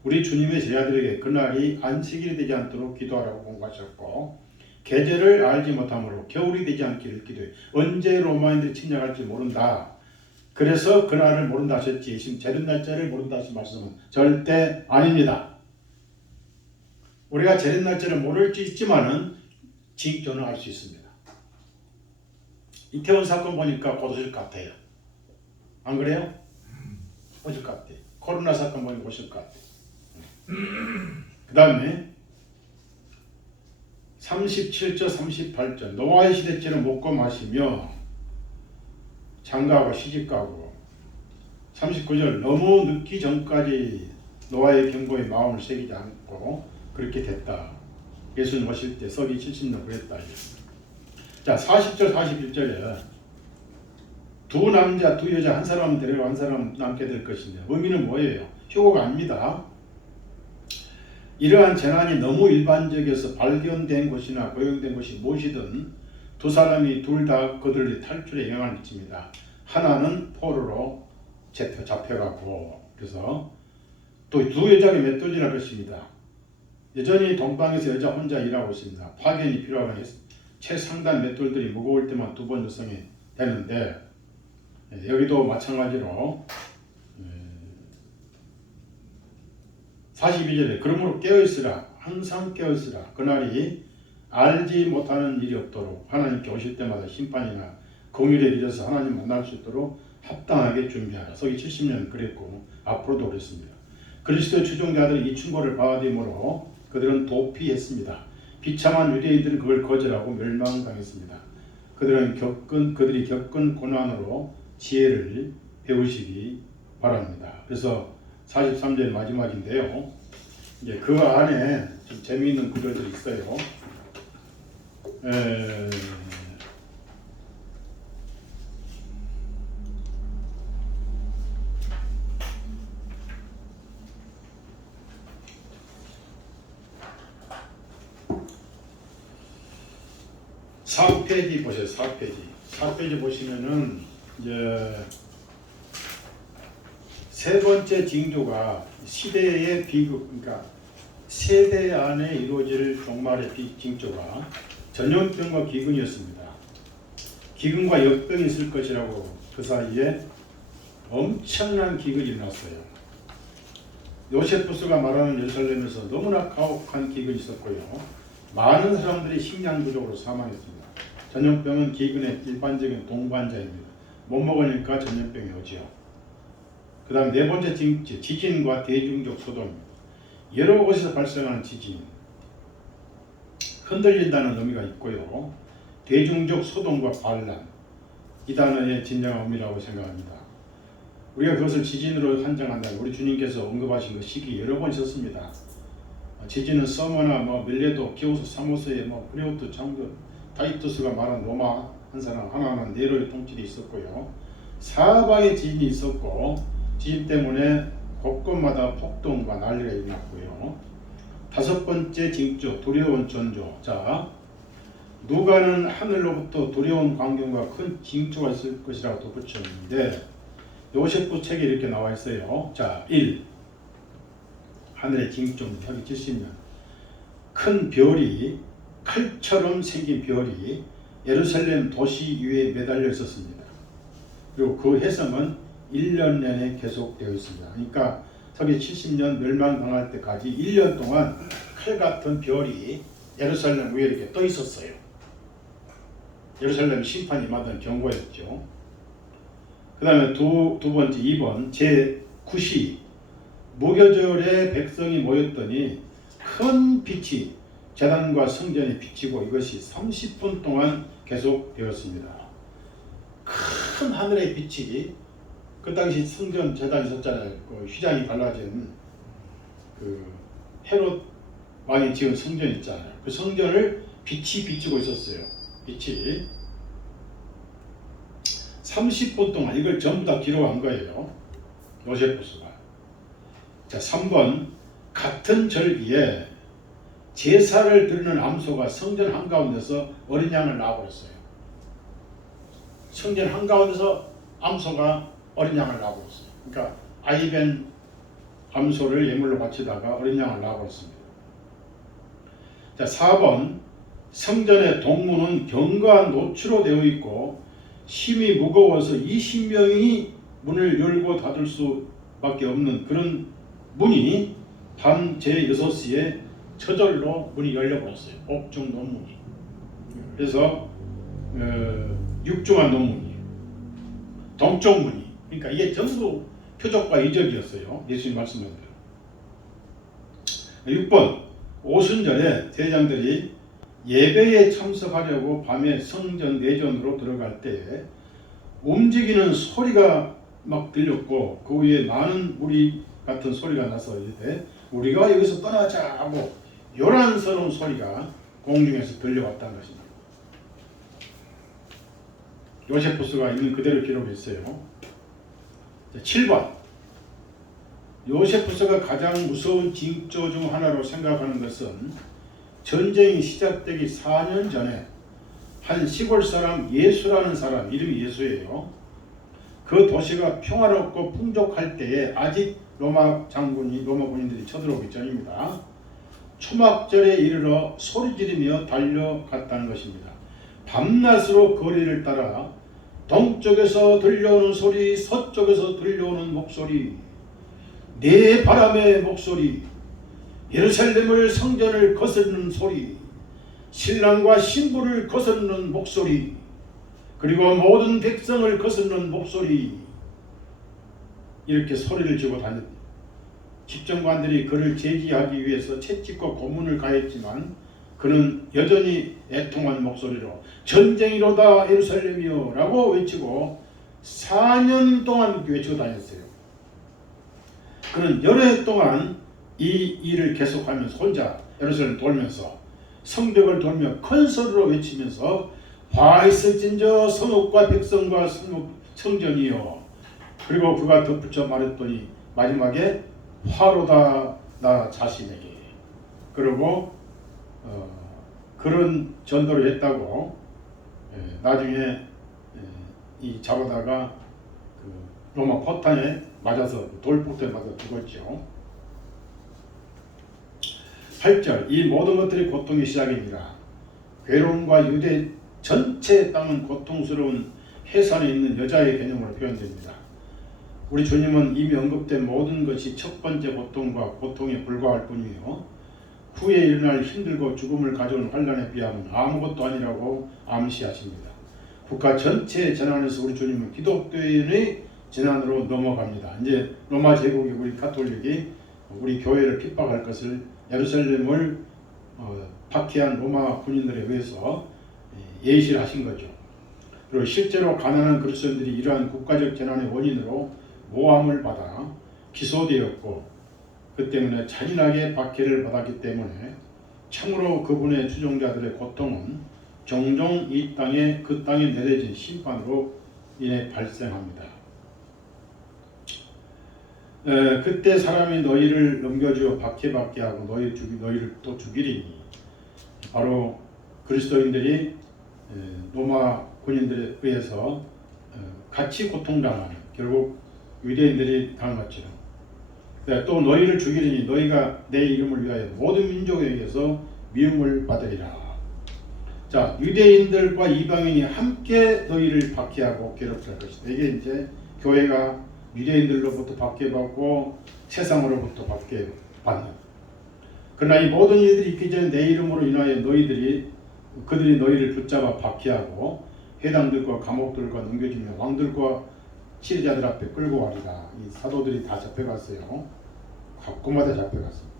우리 주님의 제자들에게 그날이 안식일이 되지 않도록 기도하라고 공고하셨고 계절을 알지 못하므로 겨울이 되지 않기를 기도해. 언제 로마인들이 침략할지 모른다. 그래서 그날을 모른다 하셨지 지금 재림 날짜를 모른다 하신 말씀은 절대 아닙니다. 우리가 재림 날짜를 모를 수 있지만은 징조는 알 수 있습니다. 이태원 사건 보니까 곧 오실 것 같아요. 안 그래요? 오실 것 같아요. 코로나 사건 보니까 오실 것 같아요. 그 다음에 37절 38절 노아의 시대처럼 먹고 마시며 장가하고 시집가고 39절 너무 늦기 전까지 노아의 경고에 마음을 새기지 않고 그렇게 됐다. 예수님 오실 때 서기 70년 그랬다. 자 40절 41절에 두 남자 두 여자 한 사람 데려가 한 사람 남게 될 것인데 의미는 뭐예요? 휴거가 아닙니다. 이러한 재난이 너무 일반적이어서 발견된 곳이나 고용된 곳이 무엇이든 두 사람이 둘 다 그들의 탈출에 영향을 미칩니다. 하나는 포로로 잡혀가고 그래서 또 두 여자가 맷돌질할 것입니다. 여전히 동방에서 여자 혼자 일하고 있습니다. 파견이 필요하거나 최상단 맷돌들이 무거울 때만 두 번 유성이 되는데 여기도 마찬가지로 42절에 그러므로 깨어있으라 항상 깨어있으라 그날이 알지 못하는 일이 없도록 하나님께 오실 때마다 심판이나 공의를 잊어서 하나님 만날 수 있도록 합당하게 준비하라. 서기 70년 그랬고 앞으로도 그랬습니다. 그리스도의 추종자들이 이 충고를 받음으로 그들은 도피했습니다. 비참한 유대인들은 그걸 거절하고 멸망당했습니다. 그들이 겪은 고난으로 지혜를 배우시기 바랍니다. 그래서 43절 마지막인데요. 이제 그 안에 좀 재미있는 구절들이 있어요. 4페이지 보세요. 4페이지 보시면은 이제 세 번째 징조가 시대의 비극, 그러니까 세대 안에 이루어질 종말의 징조가 전염병과 기근이었습니다. 기근과 역병이 있을 것이라고 그 사이에 엄청난 기근이 일어났어요. 요세푸스가 말하는 예루살렘에서 너무나 가혹한 기근이 있었고요. 많은 사람들이 식량 부족으로 사망했습니다. 전염병은 기근의 일반적인 동반자입니다. 못 먹으니까 전염병이 오지요. 그 다음 네 번째 징조, 지진과 대중적 소동입니다. 여러 곳에서 발생하는 지진, 흔들린다는 의미가 있고요. 대중적 소동과 반란, 이 단어의 진정한 의미라고 생각합니다. 우리가 그것을 지진으로 한정한다면 우리 주님께서 언급하신 그 시기 여러 번 있었습니다. 지진은 서머나 밀레도, 기우스, 사모스의 프레우트 장군, 타이투스가 말한 로마 한 사람, 하나는 네로의 통치도 있었고요. 사방에 지진이 있었고 지진 때문에 곳곳마다 폭동과 난리가 일어났고요. 다섯 번째 징조, 두려운 전조. 자, 누가는 하늘로부터 두려운 광경과 큰 징조가 있을 것이라고 덧붙였는데 요세프 책에 이렇게 나와 있어요. 자, 1. 하늘의 징조입니다. 여기 70년. 큰 별이, 칼처럼 생긴 별이 예루살렘 도시 위에 매달려 있었습니다. 그리고 그 해성은 1년 내내 계속되어 있습니다. 그러니까 서기 70년 멸망당할 때까지 1년 동안 칼 같은 별이 예루살렘 위에 이렇게 떠 있었어요. 예루살렘 심판이 임하던 경고였죠. 그 다음에 두 번째 2번 제9시 무교절에 백성이 모였더니 큰 빛이 제단과 성전에 비치고 이것이 30분 동안 계속되었습니다. 큰 하늘의 빛이 그 당시 성전 재단이 있었잖아요. 그 휘장이 달라진 그 헤롯 왕이 지은 성전 있잖아요. 그 성전을 빛이 비추고 있었어요. 빛이 30분 동안 이걸 전부 다 기록한 거예요. 요세푸스가. 자, 3번 같은 절기에 제사를 드리는 암소가 성전 한가운데서 어린 양을 낳아버렸어요. 성전 한가운데서 암소가 어린 양을 낳아버렸어요. 그러니까 아이벤 암소를 예물로 바치다가 어린 양을 낳아버렸습니다. 자, 4번 성전의 동문은 견고한 노추로 되어 있고 힘이 무거워서 20명이 문을 열고 닫을 수밖에 없는 그런 문이 밤 제6시에 저절로 문이 열려버렸어요. 옥중 논문이. 그래서 육중한 논문이에요. 동쪽 문이. 그러니까 이게 전부 표적과 이적이었어요. 예수님 말씀한 대로. 6번 오순절에 제장들이 예배에 참석하려고 밤에 성전 내전으로 들어갈 때 움직이는 소리가 막 들렸고 그 위에 많은 무리 같은 소리가 나서 이제 우리가 여기서 떠나자 하고 요란스러운 소리가 공중에서 들려왔다는 것입니다. 요세푸스가 있는 그대로 기록했어요. 7번 요세푸스가 가장 무서운 징조 중 하나로 생각하는 것은 전쟁이 시작되기 4년 전에 한 시골 사람 예수라는 사람, 이름이 예수예요. 그 도시가 평화롭고 풍족할 때에 아직 로마 군인들이 쳐들어오기 전입니다. 초막절에 이르러 소리 지르며 달려갔다는 것입니다. 밤낮으로 거리를 따라 동쪽에서 들려오는 소리, 서쪽에서 들려오는 목소리, 네 바람의 목소리, 예루살렘을 성전을 거스르는 소리, 신랑과 신부를 거스르는 목소리, 그리고 모든 백성을 거스르는 목소리, 이렇게 소리를 지고 다녔다. 집정관들이 그를 제지하기 위해서 채찍과 고문을 가했지만 그는 여전히 애통한 목소리로 전쟁이로다 예루살렘이여 라고 외치고 4년 동안 외치고 다녔어요. 그는 여러 해 동안 이 일을 계속하면서 혼자 예루살렘 돌면서 성벽을 돌며 큰 소리로 외치면서 화 있을진저 성읍과 백성과 성전이여. 그리고 그가 덧붙여 말했더니 마지막에 화로다 나 자신에게. 그리고 그런 전도를 했다고 나중에 이 잡아다가 그 로마 포탄에 맞아서 돌폭탄에 맞아 죽었죠. 8절 이 모든 것들이 고통의 시작입니다. 괴로움과 유대 전체 땅은 고통스러운 해산에 있는 여자의 개념으로 표현됩니다. 우리 주님은 이미 언급된 모든 것이 첫 번째 고통과 고통에 불과할 뿐이며 후에 일어날 힘들고 죽음을 가져온 환난에 비하면 아무것도 아니라고 암시하십니다. 국가 전체의 재난에서 우리 주님은 기독교인의 재난으로 넘어갑니다. 이제 로마 제국이 우리 가톨릭이 우리 교회를 핍박할 것을 예루살렘을 박해한 로마 군인들에 의해서 예시를 하신 거죠. 그리고 실제로 가난한 그리스도인들이 이러한 국가적 재난의 원인으로 모함을 받아 기소되었고 그 때문에 잔인하게 박해를 받았기 때문에 참으로 그분의 추종자들의 고통은 종종 이 땅에 그 땅에 내려진 심판으로 인해 발생합니다. 그때 사람이 너희를 넘겨주어 박해받게 하고 너희를 또 죽이리니 바로 그리스도인들이 로마 군인들에 의해서 같이 고통당하는 결국 유대인들이 당한 것처럼 또 너희를 죽이리니 너희가 내 이름을 위하여 모든 민족에 의해서 미움을 받으리라. 자, 유대인들과 이방인이 함께 너희를 박해하고 괴롭힐 것이다. 이게 이제 교회가 유대인들로부터 박해받고 세상으로부터 박해받는. 그러나 이 모든 일들이 있기 전에 내 이름으로 인하여 그들이 너희를 붙잡아 박해하고 회당들과 감옥들과 넘겨주며 왕들과 치리자들 앞에 끌고 가리라. 이 사도들이 다 잡혀갔어요. 각국마다 잡혀갔습니다.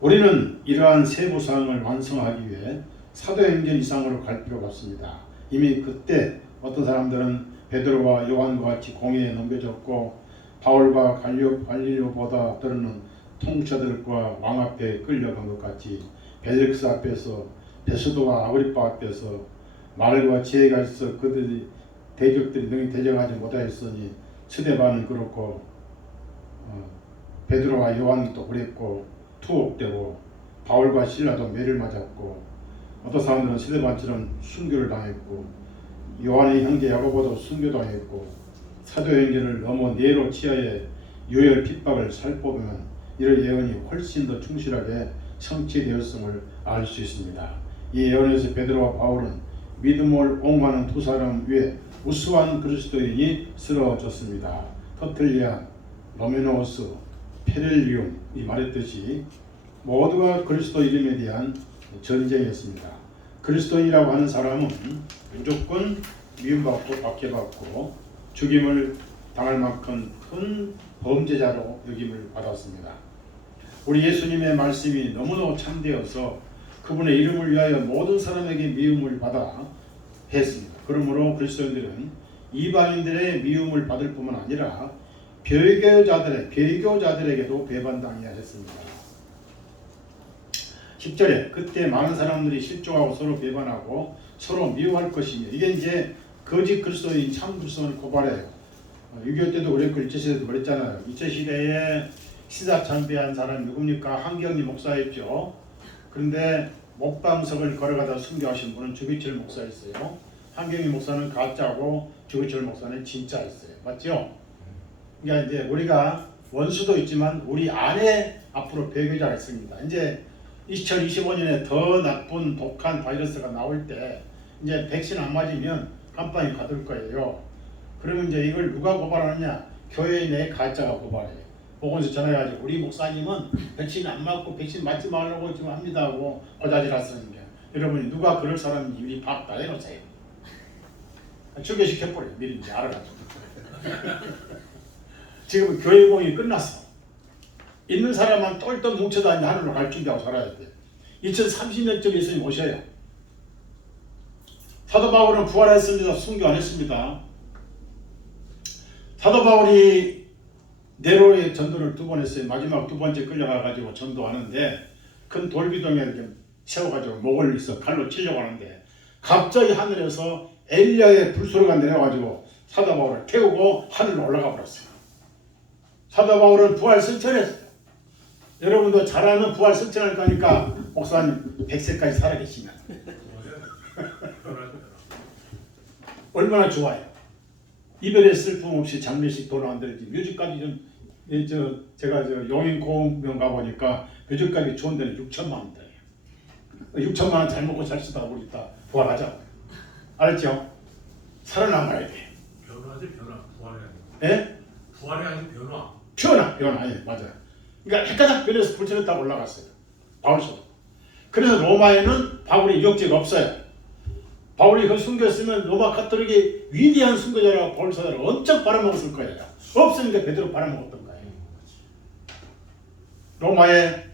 우리는 이러한 세부 사항을 완성하기 위해 사도행전 이상으로 갈 필요가 없습니다. 이미 그때 어떤 사람들은 베드로와 요한과 같이 공회에 넘겨졌고 바울과 갈릴리오보다 떠르는 통치자들과 왕 앞에 끌려간 것 같이 벨릭스 앞에서 베스도와 아그리파 앞에서 말과 지혜가 있어 그들이 대적들이 능히 대적하지 못하였으니 스데반은 그렇고 베드로와 요한도 그랬고 투옥되고 바울과 실라도 매를 맞았고 어떤 사람들은 스데반처럼 순교를 당했고 요한의 형제 야고보도 순교당했고 사도행전을 넘어 네로 치하에 유혈 핍박을 살펴보면 이런 예언이 훨씬 더 충실하게 성취되었음을 알 수 있습니다. 이 예언에서 베드로와 바울은 믿음을 옹호하는 두 사람 위에 우수한 그리스도인이 쓰러졌습니다. 터틀리안, 로메노스, 페렐리움이 말했듯이 모두가 그리스도 이름에 대한 전쟁이었습니다. 그리스도인이라고 하는 사람은 무조건 미움받고 박해받고 죽임을 당할 만큼 큰 범죄자로 여김을 받았습니다. 우리 예수님의 말씀이 너무나 참되어서 그분의 이름을 위하여 모든 사람에게 미움을 받아 했습니다. 그러므로 그리스도인들은 이방인들의 미움을 받을 뿐만 아니라 배교자들에게도 배반당해야 했습니다. 10절에 그때 많은 사람들이 실족하고 서로 배반하고 서로 미워할 것이며 이게 이제 거짓 그리스도인 참 그리스도인을 고발해요. 6.25 때도 그랬고 2차시대도 그랬잖아요. 2차시대에 시사참배한 사람이 누굽니까? 한경리 목사였죠. 그런데 목방석을 걸어가다 순교하신 분은 주기철 목사였어요. 한경리 목사는 가짜고 주기철 목사는 진짜였어요. 맞죠? 그러니까 이제 우리가 원수도 있지만 우리 안에 앞으로 배교자가 있습니다. 이제 2025년에 더 나쁜 독한 바이러스가 나올 때 이제 백신 안 맞으면 깜빵이 가둘 거예요. 그러면 이제 이걸 누가 고발하느냐? 교회인의 가짜가 고발해요. 보건소 전화해가지고 우리 목사님은 백신 안 맞고 백신 맞지 말라고 지금 합니다 하고 고자질을 쓰는 게 여러분 누가 그럴 사람인지 미리 밥 다 해놓으세요. 추계시켜버려요. 미리 이제 알아가지고. 지금 교회공이 끝났어. 있는 사람만 똘똘 뭉쳐다니 하늘로 갈 준비하고 살아야 돼. 2030년쯤 있으면 오셔요. 사도 바울은 부활했습니다. 순교 안 했습니다. 사도 바울이 네로의 전도를 2번 했어요. 마지막 2번째 끌려가가지고 전도하는데 큰 돌비동에 이렇게 세워가지고 목을 있어 칼로 치려고 하는데 갑자기 하늘에서 엘리야의 불소리가 내려가지고 사도 바울을 태우고 하늘로 올라가 버렸어요. 사도 바울은 부활 승천했어요. 여러분도 잘하는 부활 승천할 거니까 목사님 100세까지 살아계시면 얼마나 좋아요. 이별의 슬픔 없이 장례식 돈 안 들지. 뮤직값이 제가 용인공명 가보니까 뮤직값이 좋은 데는 6천만 원대예요. 6천만 원 잘 먹고 잘 쓰다가 우리 다 부활하자고. 알았죠? 살아남아야 돼. 변화지 변화. 부활이 아니고. 예? 부활이 아니고 변화. 변화. 예, 맞아요. 그러니까 헷가닥 변해서 불천에 딱 올라갔어요. 바울서. 그래서 로마에는 바울이 유적지가 없어요. 바울이 그 순교했으면 로마 가톨릭이 위대한 순교자라고 바울 사도를 엄청 빨아먹었을 거예요. 없으니까 베드로 빨아먹었던 거예요. 로마에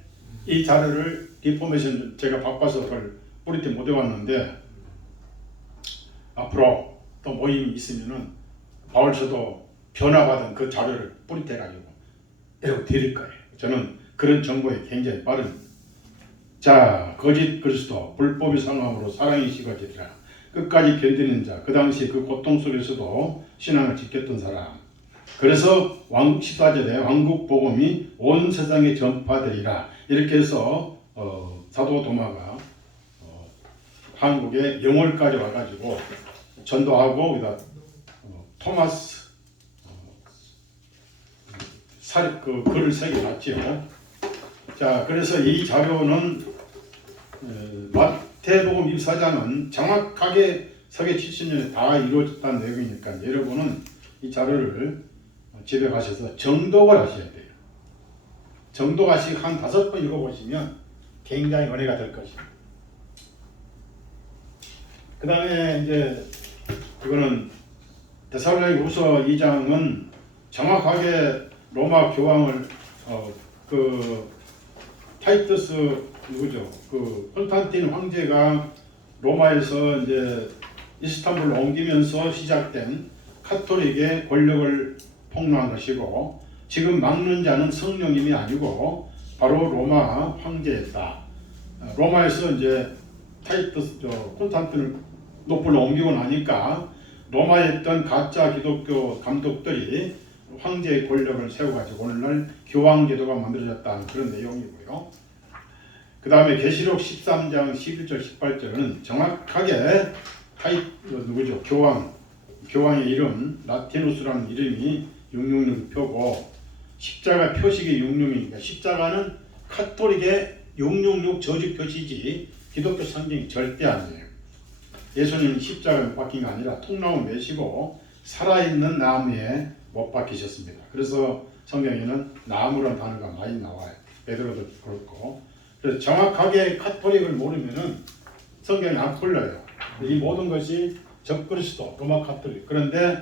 이 자료를 리포메이션 제가 바빠서 그걸 뿌리 때 못 해왔는데 앞으로 또 모임이 있으면은 바울서도 변화받은 그 자료를 뿌리 때 가지고 여러분 드릴 거예요. 저는 그런 정보에 굉장히 빠른. 자, 거짓 그리스도 불법의 상함으로 사랑이 식어지리라. 끝까지 견디는 자, 그 당시 그 고통 속에서도 신앙을 지켰던 사람. 그래서 14절에 왕국 복음이 온 세상에 전파되리라. 이렇게 해서 사도 도마가 한국에 영월까지 와가지고 전도하고 여기다 토마스 그 글을 새겨놨지요. 자, 그래서 이 자료는 마태복음 24장은 정확하게 서기 70년에 다 이루어졌다는 내용이니까 여러분은 이 자료를 집에 가셔서 정독을 하셔야 돼요. 정독하시고 한 5번 읽어보시면 굉장히 은혜가 될 것입니다. 그 다음에 이제 이거는 데살로니가후서 2장은 정확하게 로마 교황을 그 타이투스 누구죠? 그 콘스탄틴 황제가 로마에서 이제 이스탄불로 옮기면서 시작된 카톨릭의 권력을 폭로한 것이고 지금 막는 자는 성령님이 아니고 바로 로마 황제였다. 로마에서 이제 타이투스 콘스탄티누를 노블로 옮기고 나니까 로마에 있던 가짜 기독교 감독들이 황제의 권력을 세워가지고 오늘날 교황제도가 만들어졌다는 그런 내용이고요. 그 다음에 계시록 13장 11절 18절은 정확하게 누구죠? 교황의 이름 라티누스라는 이름이 666표고 십자가 표식이 666이니까 십자가는 카톨릭의 666 저주 표시지 기독교 상징이 절대 아니에요. 예수님은 십자가에 못 박힌 게 아니라 통나무 매시고 살아있는 나무에 못 박히셨습니다. 그래서 성경에는 나무라는 단어가 많이 나와요. 베드로도 그렇고. 그래서 정확하게 카톨릭을 모르면은 성경이 안 풀려요. 이 모든 것이 적그리스도 로마 카톨릭. 그런데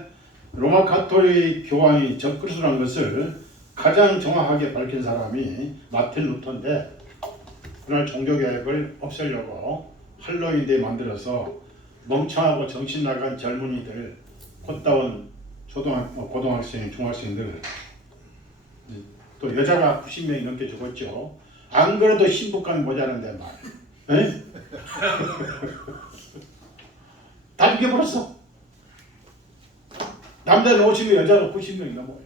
로마 카톨릭 교황이 적그리스도라는 것을 가장 정확하게 밝힌 사람이 마틴 루터인데 그날 종교개혁을 없애려고 할로윈데이 만들어서 멍청하고 정신 나간 젊은이들 꽃다운 고등학생, 중학생들 또 여자가 90명이 넘게 죽었죠. 안 그래도 신부감이 모자란데 말이에요. 다 죽여버렸어. 남자는 50명, 여자가 90명이 넘어요.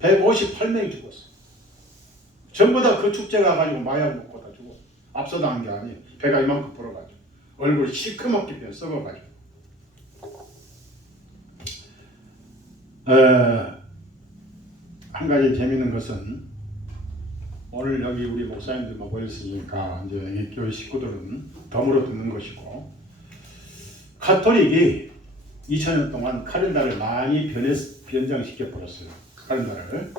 158명이 죽었어. 전부 다 그 축제 가가지고 마약 먹고 다 죽었어. 앞서당한 게 아니에요. 배가 이만큼 불어가지고 얼굴이 시커멓게 변 썩어가지고. 한 가지 재밌는 것은 오늘 여기 우리 목사님들만 모였으니까 이제 이 교회 식구들은 덤으로 듣는 것이고 카톨릭이 2000년 동안 카렌다를 많이 변장시켜 버렸어요. 카렌다를.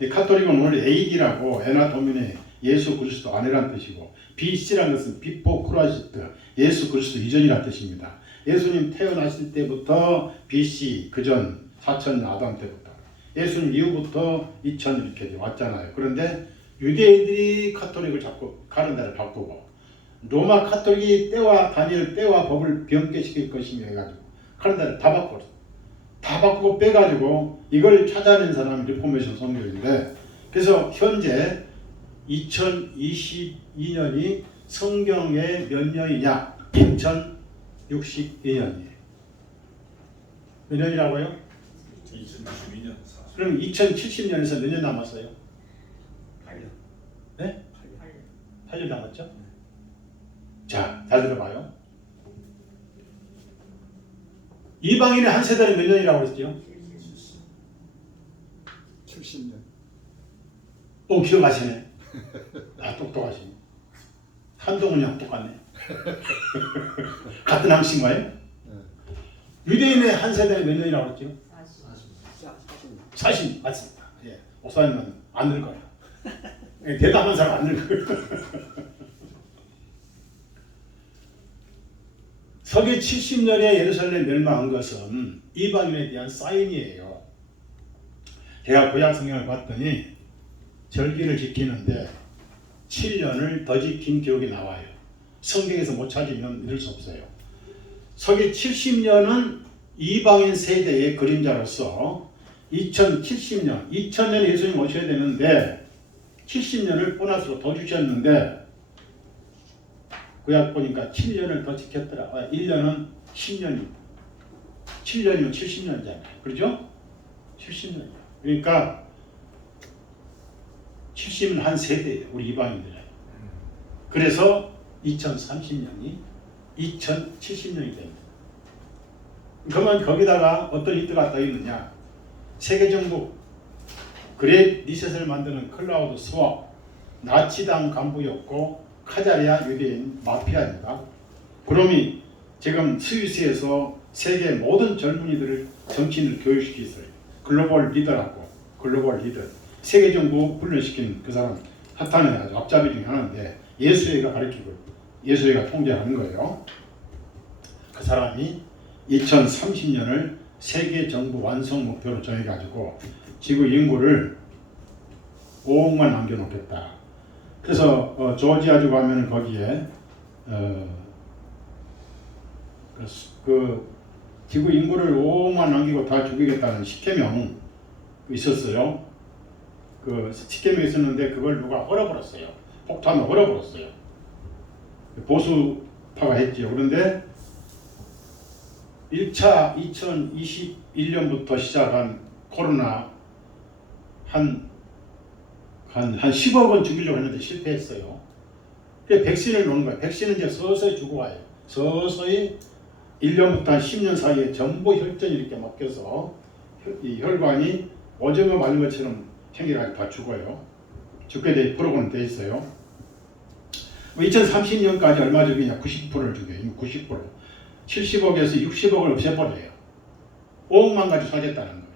이 카톨릭은 오늘 AD라고 에나 도미네 예수 그리스도 안이라는 뜻이고 BC라는 것은 비포 크라이스트 예수 그리스도 이전이라는 뜻입니다. 예수님 태어나실 때부터 BC 그전 4000년 아담 때부터 예수님 이후부터 2000 이렇게 왔잖아요. 그런데 유대인들이 카톨릭을 자꾸 카렌다를 바꾸고 로마 카톨릭이 때와 다니엘 때와 법을 변개시킬 것이며 해가지고 카렌다를 다 바꿨어. 다 바꾸고 빼가지고 이걸 찾아낸 사람이 리포메이션 성교인데 그래서 현재 2022년이 성경의 몇 년이냐? 2062년이에요. 몇 년이라고요? 2062년. 그럼 2070년에서 몇 년 남았어요? 8년. 네? 8년 남았죠? 자, 잘 들어봐요. 이방인의 한 세대는 몇 년이라고 그랬죠? 70년. 오, 기억하시네. 아, 똑똑하시네. 한동훈이랑 똑같네. 같은 항신가요? 유대인의 한 세대는 몇 년이라고 그랬죠? 40. 맞습니다. 예. 목사님은 안 늙어요. 대답한 사람 안 늙어요. 서기 70년에 예루살렘 멸망한 것은 이방인에 대한 사인이에요. 제가 구약 성경을 봤더니 절기를 지키는데 7년을 더 지킨 기록이 나와요. 성경에서 못 찾으면 이럴 수 없어요. 서기 70년은 이방인 세대의 그림자로서 2070년, 2000년에 예수님 오셔야 되는데 70년을 보너스로 더 주셨는데 구약 보니까 7년을 더 지켰더라. 1년은 10년입니다. 7년이면 70년이잖아요. 그렇죠? 70년이요. 그러니까 70은 한 세대예요. 우리 이방인들은. 그래서 2030년이 2070년이 됩니다. 그러면 거기다가 어떤 힌트가 더 있느냐? 세계정부 그레이트 리셋을 만드는 클라우드 스왑 나치당 간부였고 카자리아 유대인 마피아입니다. 그놈이 지금 스위스에서 세계 모든 젊은이들을 정치인을 교육시키고 있어요. 글로벌 리더라고. 글로벌 리더. 세계정부 훈련시킨 그 사람 사탄의 아주 앞잡이 중에 하나인데 예수회가 가르치고 예수회가 통제하는 거예요. 그 사람이 2030년을 세계정부 완성 목표로 정해가지고 지구 인구를 5억만 남겨놓겠다. 그래서 조지아주 가면 거기에 그 지구 인구를 5억만 남기고 다 죽이겠다는 식혜명 있었어요. 그 식혜명이 있었는데 그걸 누가 얼어버렸어요. 폭탄을 얼어버렸어요. 보수파가 했지요. 그런데 1차 2021년부터 시작한 코로나 한 10억 원 죽이려고 했는데 실패했어요. 그래서 백신을 놓은 거예요. 백신은 이제 서서히 죽어와요. 서서히 1년부터 한 10년 사이에 전부 혈전이 이렇게 막혀서 이 혈관이 오징어 말린 것처럼 생겨가지고 다 죽어요. 죽게 돼 프로그램 돼 있어요. 2030년까지 얼마 죽이냐? 90%를 죽여요. 90%. 70억에서 60억을 없애버려요. 5억만 가지고 살겠다는 거예요.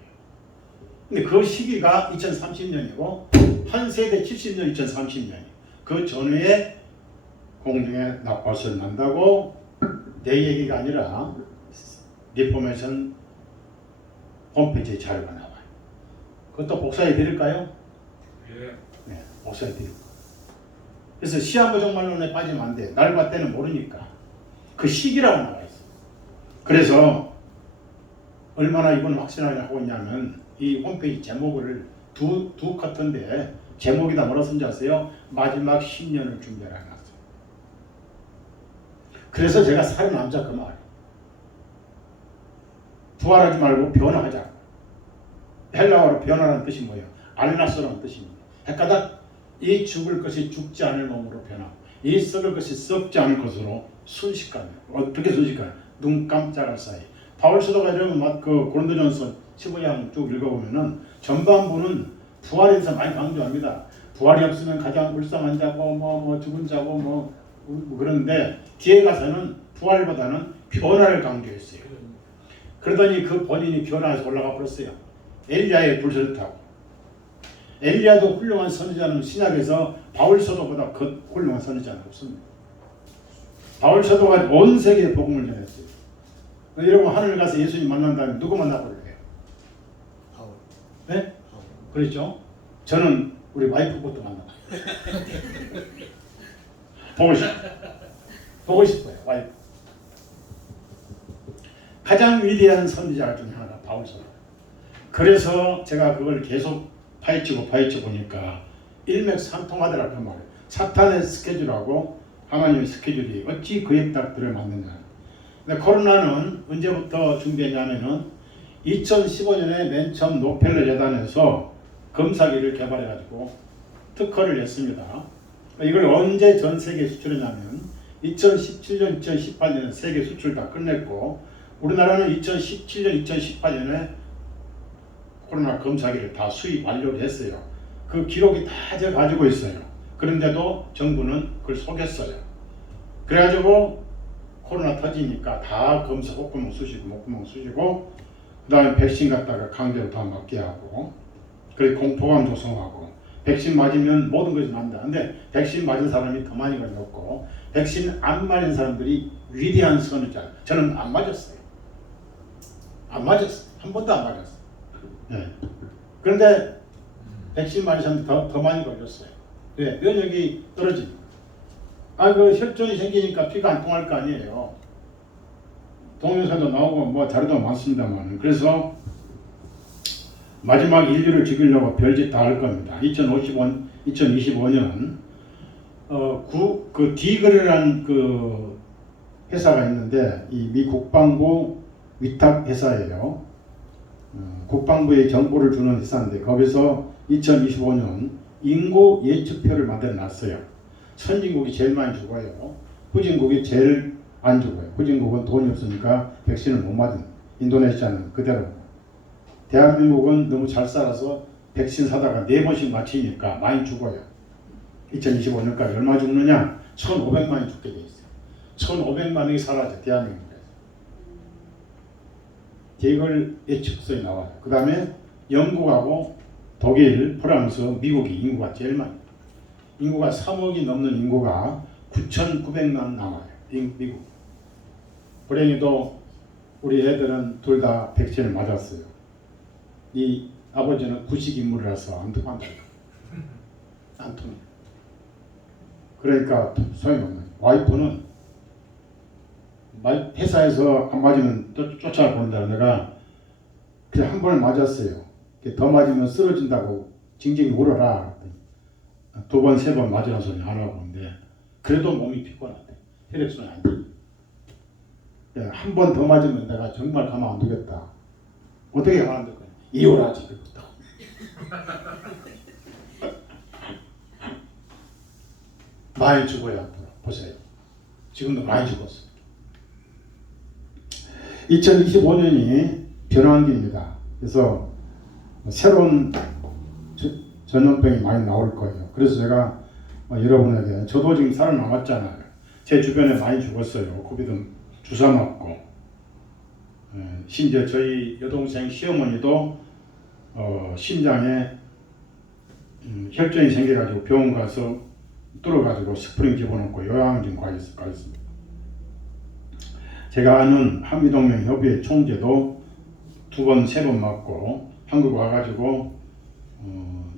근데 그 시기가 2030년이고 한 세대 70년 2030년이에요. 그 전후에 공중에 낙하수를 난다고 내 얘기가 아니라 리포메이션 홈페이지에 자료가 나와요. 그것도 복사해 드릴까요? 예. 네, 복사해 드릴게요. 그래서 시한부정말론에 빠지면 안 돼. 날과 때는 모르니까. 그 시기라고 나와 있어요. 그래서 얼마나 이건 확신하고 있냐면 이 홈페이지 제목을 두 커튼데 제목이다 뭐라 쓴지 아세요? 마지막 10년을 준비하라 해놨어요. 그래서 제가 살아남자 그 말. 부활하지 말고 변화하자. 헬라어로 변화라는 뜻이 뭐예요? 알나스라는 뜻입니다. 헷가닥 이 죽을 것이 죽지 않을 몸으로 변하고 이 썩을 것이 썩지 않을 것으로 순식간에. 어떻게 순식간에? 눈 깜짝할 사이. 바울 사도가 이러면 막 그 고린도전서 15장 쭉 읽어보면은 전반부는 부활에 대해서 많이 강조합니다. 부활이 없으면 가장 불쌍한 자고 뭐 죽은 자고 뭐 그런데 뒤에 가서는 부활보다는 변화를 강조했어요. 그러더니 그 본인이 변화해서 올라가 버렸어요. 엘리야의 불서를 타고. 엘리야도 훌륭한 선지자는 신약에서 바울 사도보다 그 훌륭한 선지자는 없습니다. 바울 사도가 온 세계에 복음을 전했어요. 여러분 하늘 가서 예수님 만난다면 누구 만나볼래요? 바울. 네? 바울. 그렇죠? 저는 우리 와이프부터 만나봐요. 보고 싶어요. 와이프. 가장 위대한 선지자 중에 하나가 바울 사도. 그래서 제가 그걸 계속 파헤치고 보니까 일맥상통하더라 그 말이에요. 사탄의 스케줄하고 하나님의 스케줄이 어찌 그에 딱 들어맞느냐. 근데 코로나는 언제부터 준비했냐면은 2015년에 맨 처음 록펠러 재단에서 검사기를 개발해가지고 특허를 냈습니다. 이걸 언제 전 세계에 수출했냐면 2017년, 2018년에 세계 수출 다 끝냈고 우리나라는 2017년, 2018년에 코로나 검사기를 다 수입 완료를 했어요. 그 기록이 다 제가 가지고 있어요. 그런데도 정부는 그걸 속였어요. 그래가지고 코로나 터지니까 다 검사 목구멍 쑤시고 목구멍 쑤시고 그 다음에 백신 갖다가 강제로 다 맞게 하고 그리고 공포감 조성하고 백신 맞으면 모든 것이 난다. 근데 백신 맞은 사람이 더 많이 걸렸고 백신 안 맞은 사람들이 위대한 선지자. 저는 안 맞았어요. 안 맞았어요. 한 번도 안 맞았어요. 네. 그런데 백신 맞은 사람이 더 많이 걸렸어요. 왜? 면역이 떨어지니까. 그 혈전이 생기니까 피가 안 통할 거 아니에요. 동영상도 나오고 뭐 자료도 많습니다만 그래서 마지막 인류를 죽이려고 별짓 다 할 겁니다. 2025년 그 디글이라는 그 회사가 있는데 이 미 국방부 위탁 회사예요. 국방부에 정보를 주는 회사인데 거기서 2025년 인구 예측표를 만들어 놨어요. 선진국이 제일 많이 죽어요. 후진국이 제일 안 죽어요. 후진국은 돈이 없으니까 백신을 못 맞은. 인도네시아는 그대로. 대한민국은 너무 잘 살아서 백신 사다가 4번씩 맞히니까 많이 죽어요. 2025년까지 얼마 죽느냐? 1,500만이 죽게 돼 있어요. 1,500만이 사라져 대한민국에서. 이걸 예측서에 나와요. 그 다음에 영국하고 독일, 프랑스, 미국이 인구가 제일 많아요. 인구가 3억이 넘는 인구가 9,900만 남아요. 미국. 불행히도 우리 애들은 둘 다 백신을 맞았어요. 이 아버지는 구식 인물이라서 안 통한다. 안 통해. 그러니까 소용이 없는. 와이프는 회사에서 안 맞으면 쫓아본다. 내가 그냥 한 번을 맞았어요. 더 맞으면 쓰러진다고 징징이 울어라. 두 번, 세 번 맞으라 소리 안 하고 있는데 그래도 몸이 피곤하대. 혈액순환이 안 돼. 한 번 더 맞으면 내가 정말 가만 안 두겠다. 어떻게 가만 안 둘 거야? 이혼하지. 많이 죽어요. 앞으로 보세요. 지금도 많이 죽었어. 2025년이 변환기입니다. 그래서 새로운 전염병이 많이 나올 거예요. 그래서 제가 여러분에게, 저도 지금 살아남았잖아요. 제 주변에 많이 죽었어요. 코비드 주사 맞고. 심지어 저희 여동생 시어머니도 심장에 혈전이 생겨가지고 병원 가서 뚫어가지고 스프링 집어넣고 요양원 가 있습니다. 제가 아는 한미동맹협의회 총재도 두 번, 세 번 맞고 한국 와가지고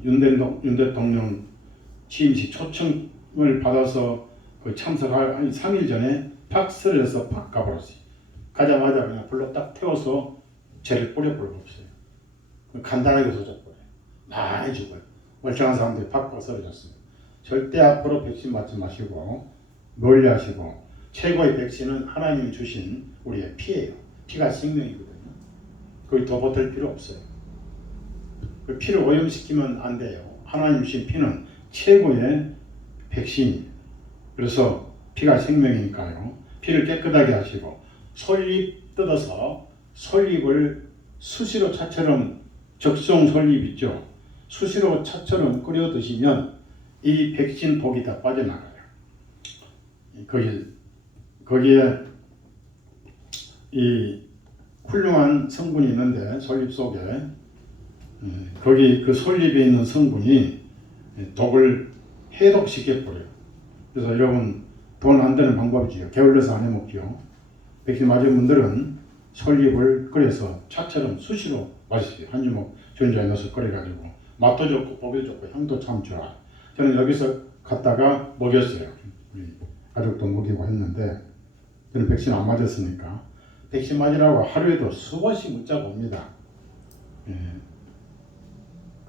윤 대통령 취임식 초청을 받아서 그 참석할 한 3일 전에 팍 쓰러져서 팍 가버렸어요. 가자마자 그냥 불러 딱 태워서 죄를 뿌려버렸어요. 간단하게 조져버려요. 많이 죽어요. 멀쩡한 사람들이 팍 쓰러졌어요. 절대 앞으로 백신 맞지 마시고 멀리하시고, 최고의 백신은 하나님이 주신 우리의 피예요. 피가 생명이거든요. 거기 더 버틸 필요 없어요. 그 피를 오염시키면 안 돼요. 하나님 주신 피는 최고의 백신입니다. 그래서 피가 생명이니까요. 피를 깨끗하게 하시고, 솔잎 뜯어서 솔잎을 수시로 차처럼, 적송 솔잎 있죠. 수시로 차처럼 끓여 드시면 이 백신 독이 다 빠져나가요. 거기에 이 훌륭한 성분이 있는데, 솔잎 속에 거기 그 솔잎에 있는 성분이 독을 해독시켜버려요. 그래서 여러분, 돈 안 드는 방법이지요. 게을러서 안 해먹지요. 백신 맞은 분들은 솔잎을 끓여서 차처럼 수시로 마시세요. 한 주먹 전자에 넣어서 끓여가지고 맛도 좋고 보기도 좋고 향도 참 좋아요. 저는 여기서 갔다가 먹였어요. 가족도 먹이고 했는데, 저는 백신 안 맞았으니까 백신 맞으라고 하루에도 수번씩 문자가 옵니다.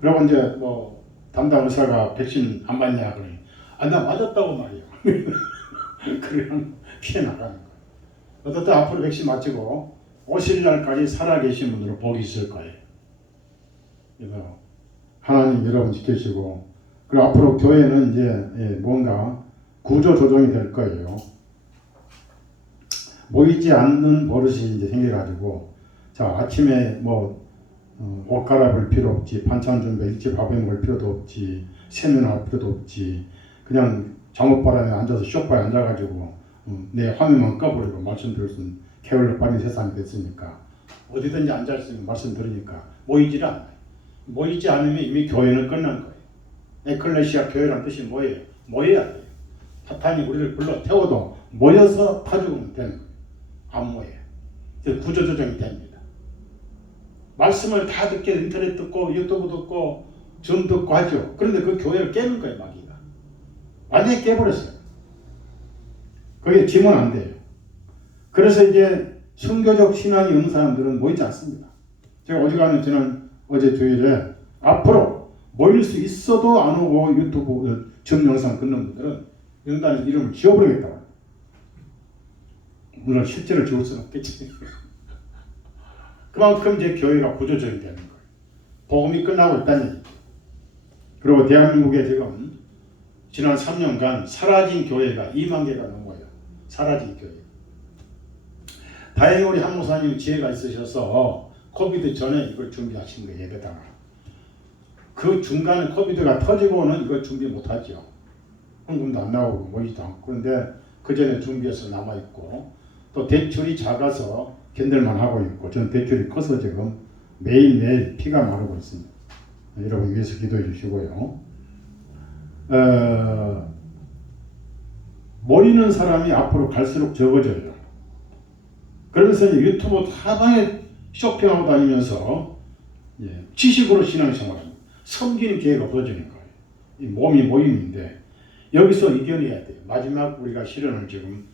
그리고 이제 뭐 담당 의사가 백신 안 맞냐 그러니, 나 맞았다고 말이야. 그냥 피해 나가는 거예요. 어떻든 앞으로 백신 맞히고 오실 날까지 살아계신 분들은 복이 있을 거예요. 그래서 하나님 여러분 지키시고, 그리고 앞으로 교회는 이제 뭔가 구조조정이 될 거예요. 모이지 않는 버릇이 이제 생겨가지고, 자, 아침에 뭐 옷 갈아입을 필요 없지, 반찬 준비 일찍 밥해 먹을 필요도 없지, 세면할 필요도 없지, 그냥 잠옷바람에 앉아서 소파에 앉아가지고 내 화면만 꺼버리고 말씀 들을 수 있는 게을러 빠진 세상이 됐으니까, 어디든지 앉아 있으면 말씀 들으니까 모이지를 않아요. 모이지 않으면 이미 교회는 끝난 거예요. 에클레시아 교회란 뜻이 뭐예요? 모여야 돼요. 사탄이 우리를 불러 태워도 모여서 파죽으면 되는 거예요. 안 모여요. 그래서 구조조정이 됩니다. 말씀을 다 듣게 인터넷 듣고 유튜브 듣고 줌 듣고 하죠. 그런데 그 교회를 깨는 거예요. 마귀가 완전히 깨버렸어요. 거기에 지면 안 돼요. 그래서 이제 순교적 신앙이 없는 사람들은 모이지 않습니다. 제가 어제 주일에 앞으로 모일 수 있어도 안 오고 유튜브 줌 영상 듣는 분들은 연단에서 이름을 지워버리겠다고. 물론 실제로 지울 수는 없겠지. 그만큼 이제 교회가 구조적이 되는 거예요. 복음이 끝나고 있다는 얘기죠. 그리고 대한민국에 지금 지난 3년간 사라진 교회가 2만 개가 넘어요. 사라진 교회. 다행히 우리 한 목사님 지혜가 있으셔서 코비드 전에 이걸 준비하신 거예요. 예배당을. 그 중간에 코비드가 터지고는 이걸 준비 못하죠. 헌금도 안 나오고 모이지도 않고. 그런데 그 전에 준비해서 남아있고, 또 대출이 작아서 견딜만 하고 있고, 저는 대출이 커서 지금 매일매일 피가 마르고 있습니다. 여러분 위해서 기도해 주시고요. 모이는 사람이 앞으로 갈수록 적어져요. 그러면서 유튜브 사방에 쇼핑하고 다니면서 지식으로 신앙생활합니다. 섬기는 기회가 없어지는 거예요. 이 몸이 모임인데 여기서 이겨내야 돼요. 마지막 우리가 시련을 지금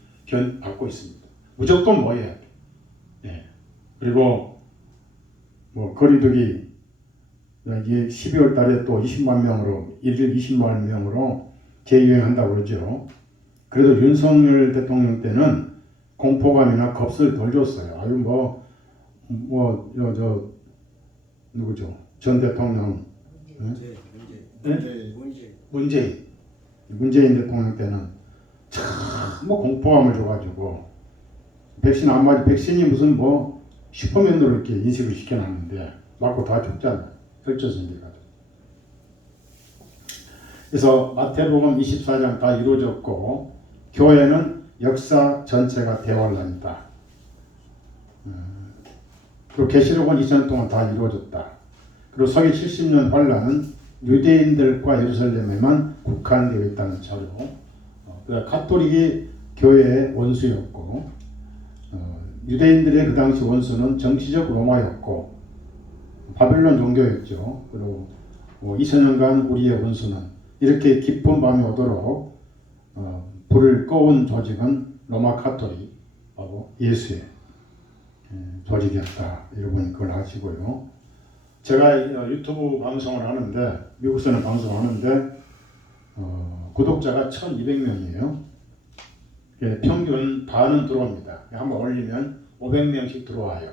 받고 있습니다. 무조건 모여야 돼. 예. 그리고 뭐 거리두기 이게 12월 달에 또 20만 명으로 일일 20만 명으로 재유행한다고 그러죠. 그래도 윤석열 대통령 때는 공포감이나 겁을 덜 줬어요. 아유 저 누구죠? 전 대통령 문재인 대통령 때는 참 뭐 공포감을 줘가지고 백신 안 맞이 백신이 무슨 뭐 슈퍼맨으로 이렇게 인식을 시켜놨는데 맞고 다 죽잖아요. 혈전증기가. 그래서 마태복음 24장 다 이루어졌고 교회는 역사 전체가 대환란이다. 그리고 계시록은 2000년 동안 다 이루어졌다. 그리고 서기 70년 환란은 유대인들과 예루살렘에만 국한되어 있다는 자료. 가톨릭이 교회의 원수였고 유대인들의 그 당시 원수는 정치적 로마였고 바빌론 종교였죠. 그리고 2000년간 우리의 원수는 이렇게 깊은 밤이 오도록 불을 꺼온 조직은 로마 가톨릭 바로 예수의 조직이었다. 여러분 그걸 아시고요. 제가 유튜브 방송을 하는데 미국에서는 방송하는데 구독자가 1200명이에요. 평균 반은 들어옵니다. 한번 올리면 500명씩 들어와요.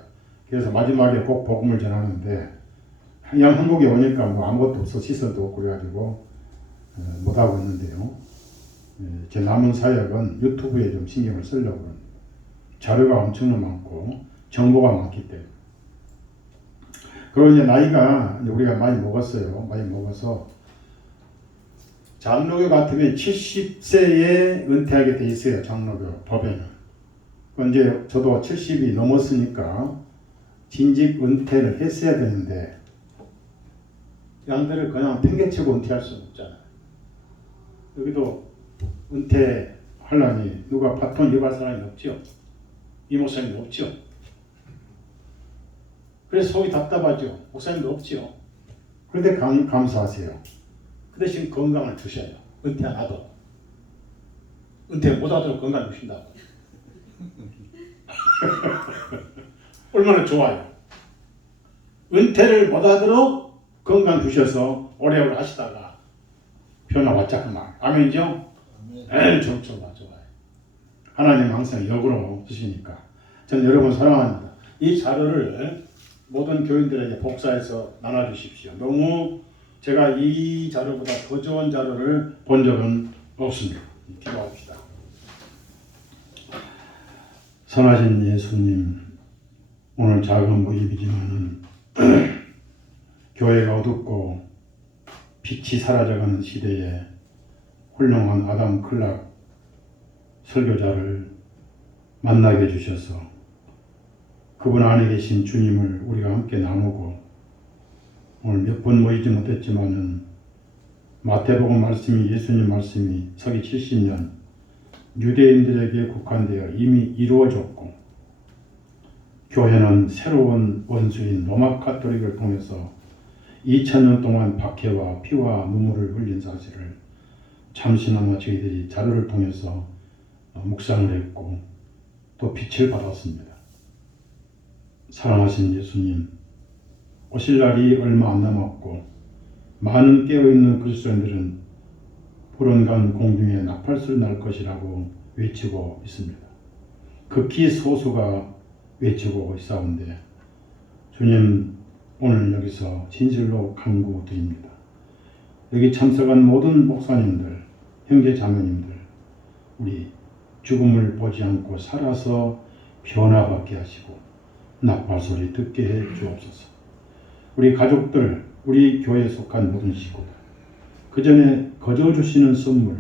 그래서 마지막에 꼭 복음을 전하는데 그냥 한국에 오니까 뭐 아무것도 없어 시설도 없고 그래가지고 못하고 있는데요. 제 남은 사역은 유튜브에 좀 신경을 쓰려고 합니다. 자료가 엄청나게 많고 정보가 많기 때문에. 그리고 이제 나이가 이제 우리가 많이 먹었어요. 많이 먹어서 장로교 같으면 70세에 은퇴하게 돼 있어요. 장로교 법에는. 이제 저도 70이 넘었으니까 진직 은퇴를 했어야 되는데 양들을 그냥 팽개치고 은퇴할 수는 없잖아요. 여기도 은퇴하려니 누가 바톤 이어갈 사람이 없죠. 이 목사님도 없죠. 그래서 속이 답답하죠. 목사님도 없죠. 그런데 감사하세요. 그 대신 건강을 주셔요. 은퇴 안 하도. 은퇴 못 하도록 건강 주신다고. 얼마나 좋아요. 은퇴를 못 하도록 건강 주셔서 오래오래 하시다가 변화 왔자 그 말. 아멘이죠? 좋아요. 하나님 항상 역으로 주시니까. 저는 여러분 사랑합니다. 이 자료를 모든 교인들에게 복사해서 나눠주십시오. 너무 제가 이 자료보다 더 좋은 자료를 본 적은 없습니다. 기도합시다. 선하신 예수님, 오늘 작은 모임이지만은 교회가 어둡고 빛이 사라져가는 시대에 훌륭한 아담 클락 설교자를 만나게 해주셔서 그분 안에 계신 주님을 우리가 함께 나누고 오늘 몇 번 모이지 못했지만은 마태복음 말씀이 예수님 말씀이 서기 70년 유대인들에게 국한되어 이미 이루어졌고 교회는 새로운 원수인 로마 가톨릭을 통해서 2000년 동안 박해와 피와 눈물을 흘린 사실을 잠시나마 저희들이 자료를 통해서 묵상을 했고 또 빛을 받았습니다. 사랑하신 예수님, 오실 날이 얼마 안 남았고 많은 깨어있는 그리스도인들은 불온간 공중에 나팔소리 날 것이라고 외치고 있습니다. 극히 소수가 외치고 있사온데 주님 오늘 여기서 진실로 간구드립니다. 여기 참석한 모든 목사님들, 형제 자매님들 우리 죽음을 보지 않고 살아서 변화받게 하시고 나팔소리 듣게 해 주옵소서. 우리 가족들, 우리 교회에 속한 모든 식구들 그 전에 거저 주시는 선물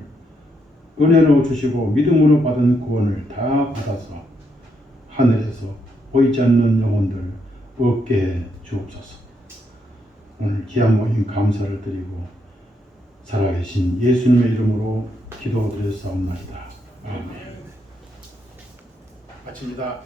은혜로 주시고 믿음으로 받은 구원을 다 받아서 하늘에서 보이지 않는 영혼들 얻게 해 주옵소서. 오늘 귀한 모임 감사를 드리고 살아계신 예수님의 이름으로 기도드렸사옵나이다. 아멘. 마칩니다.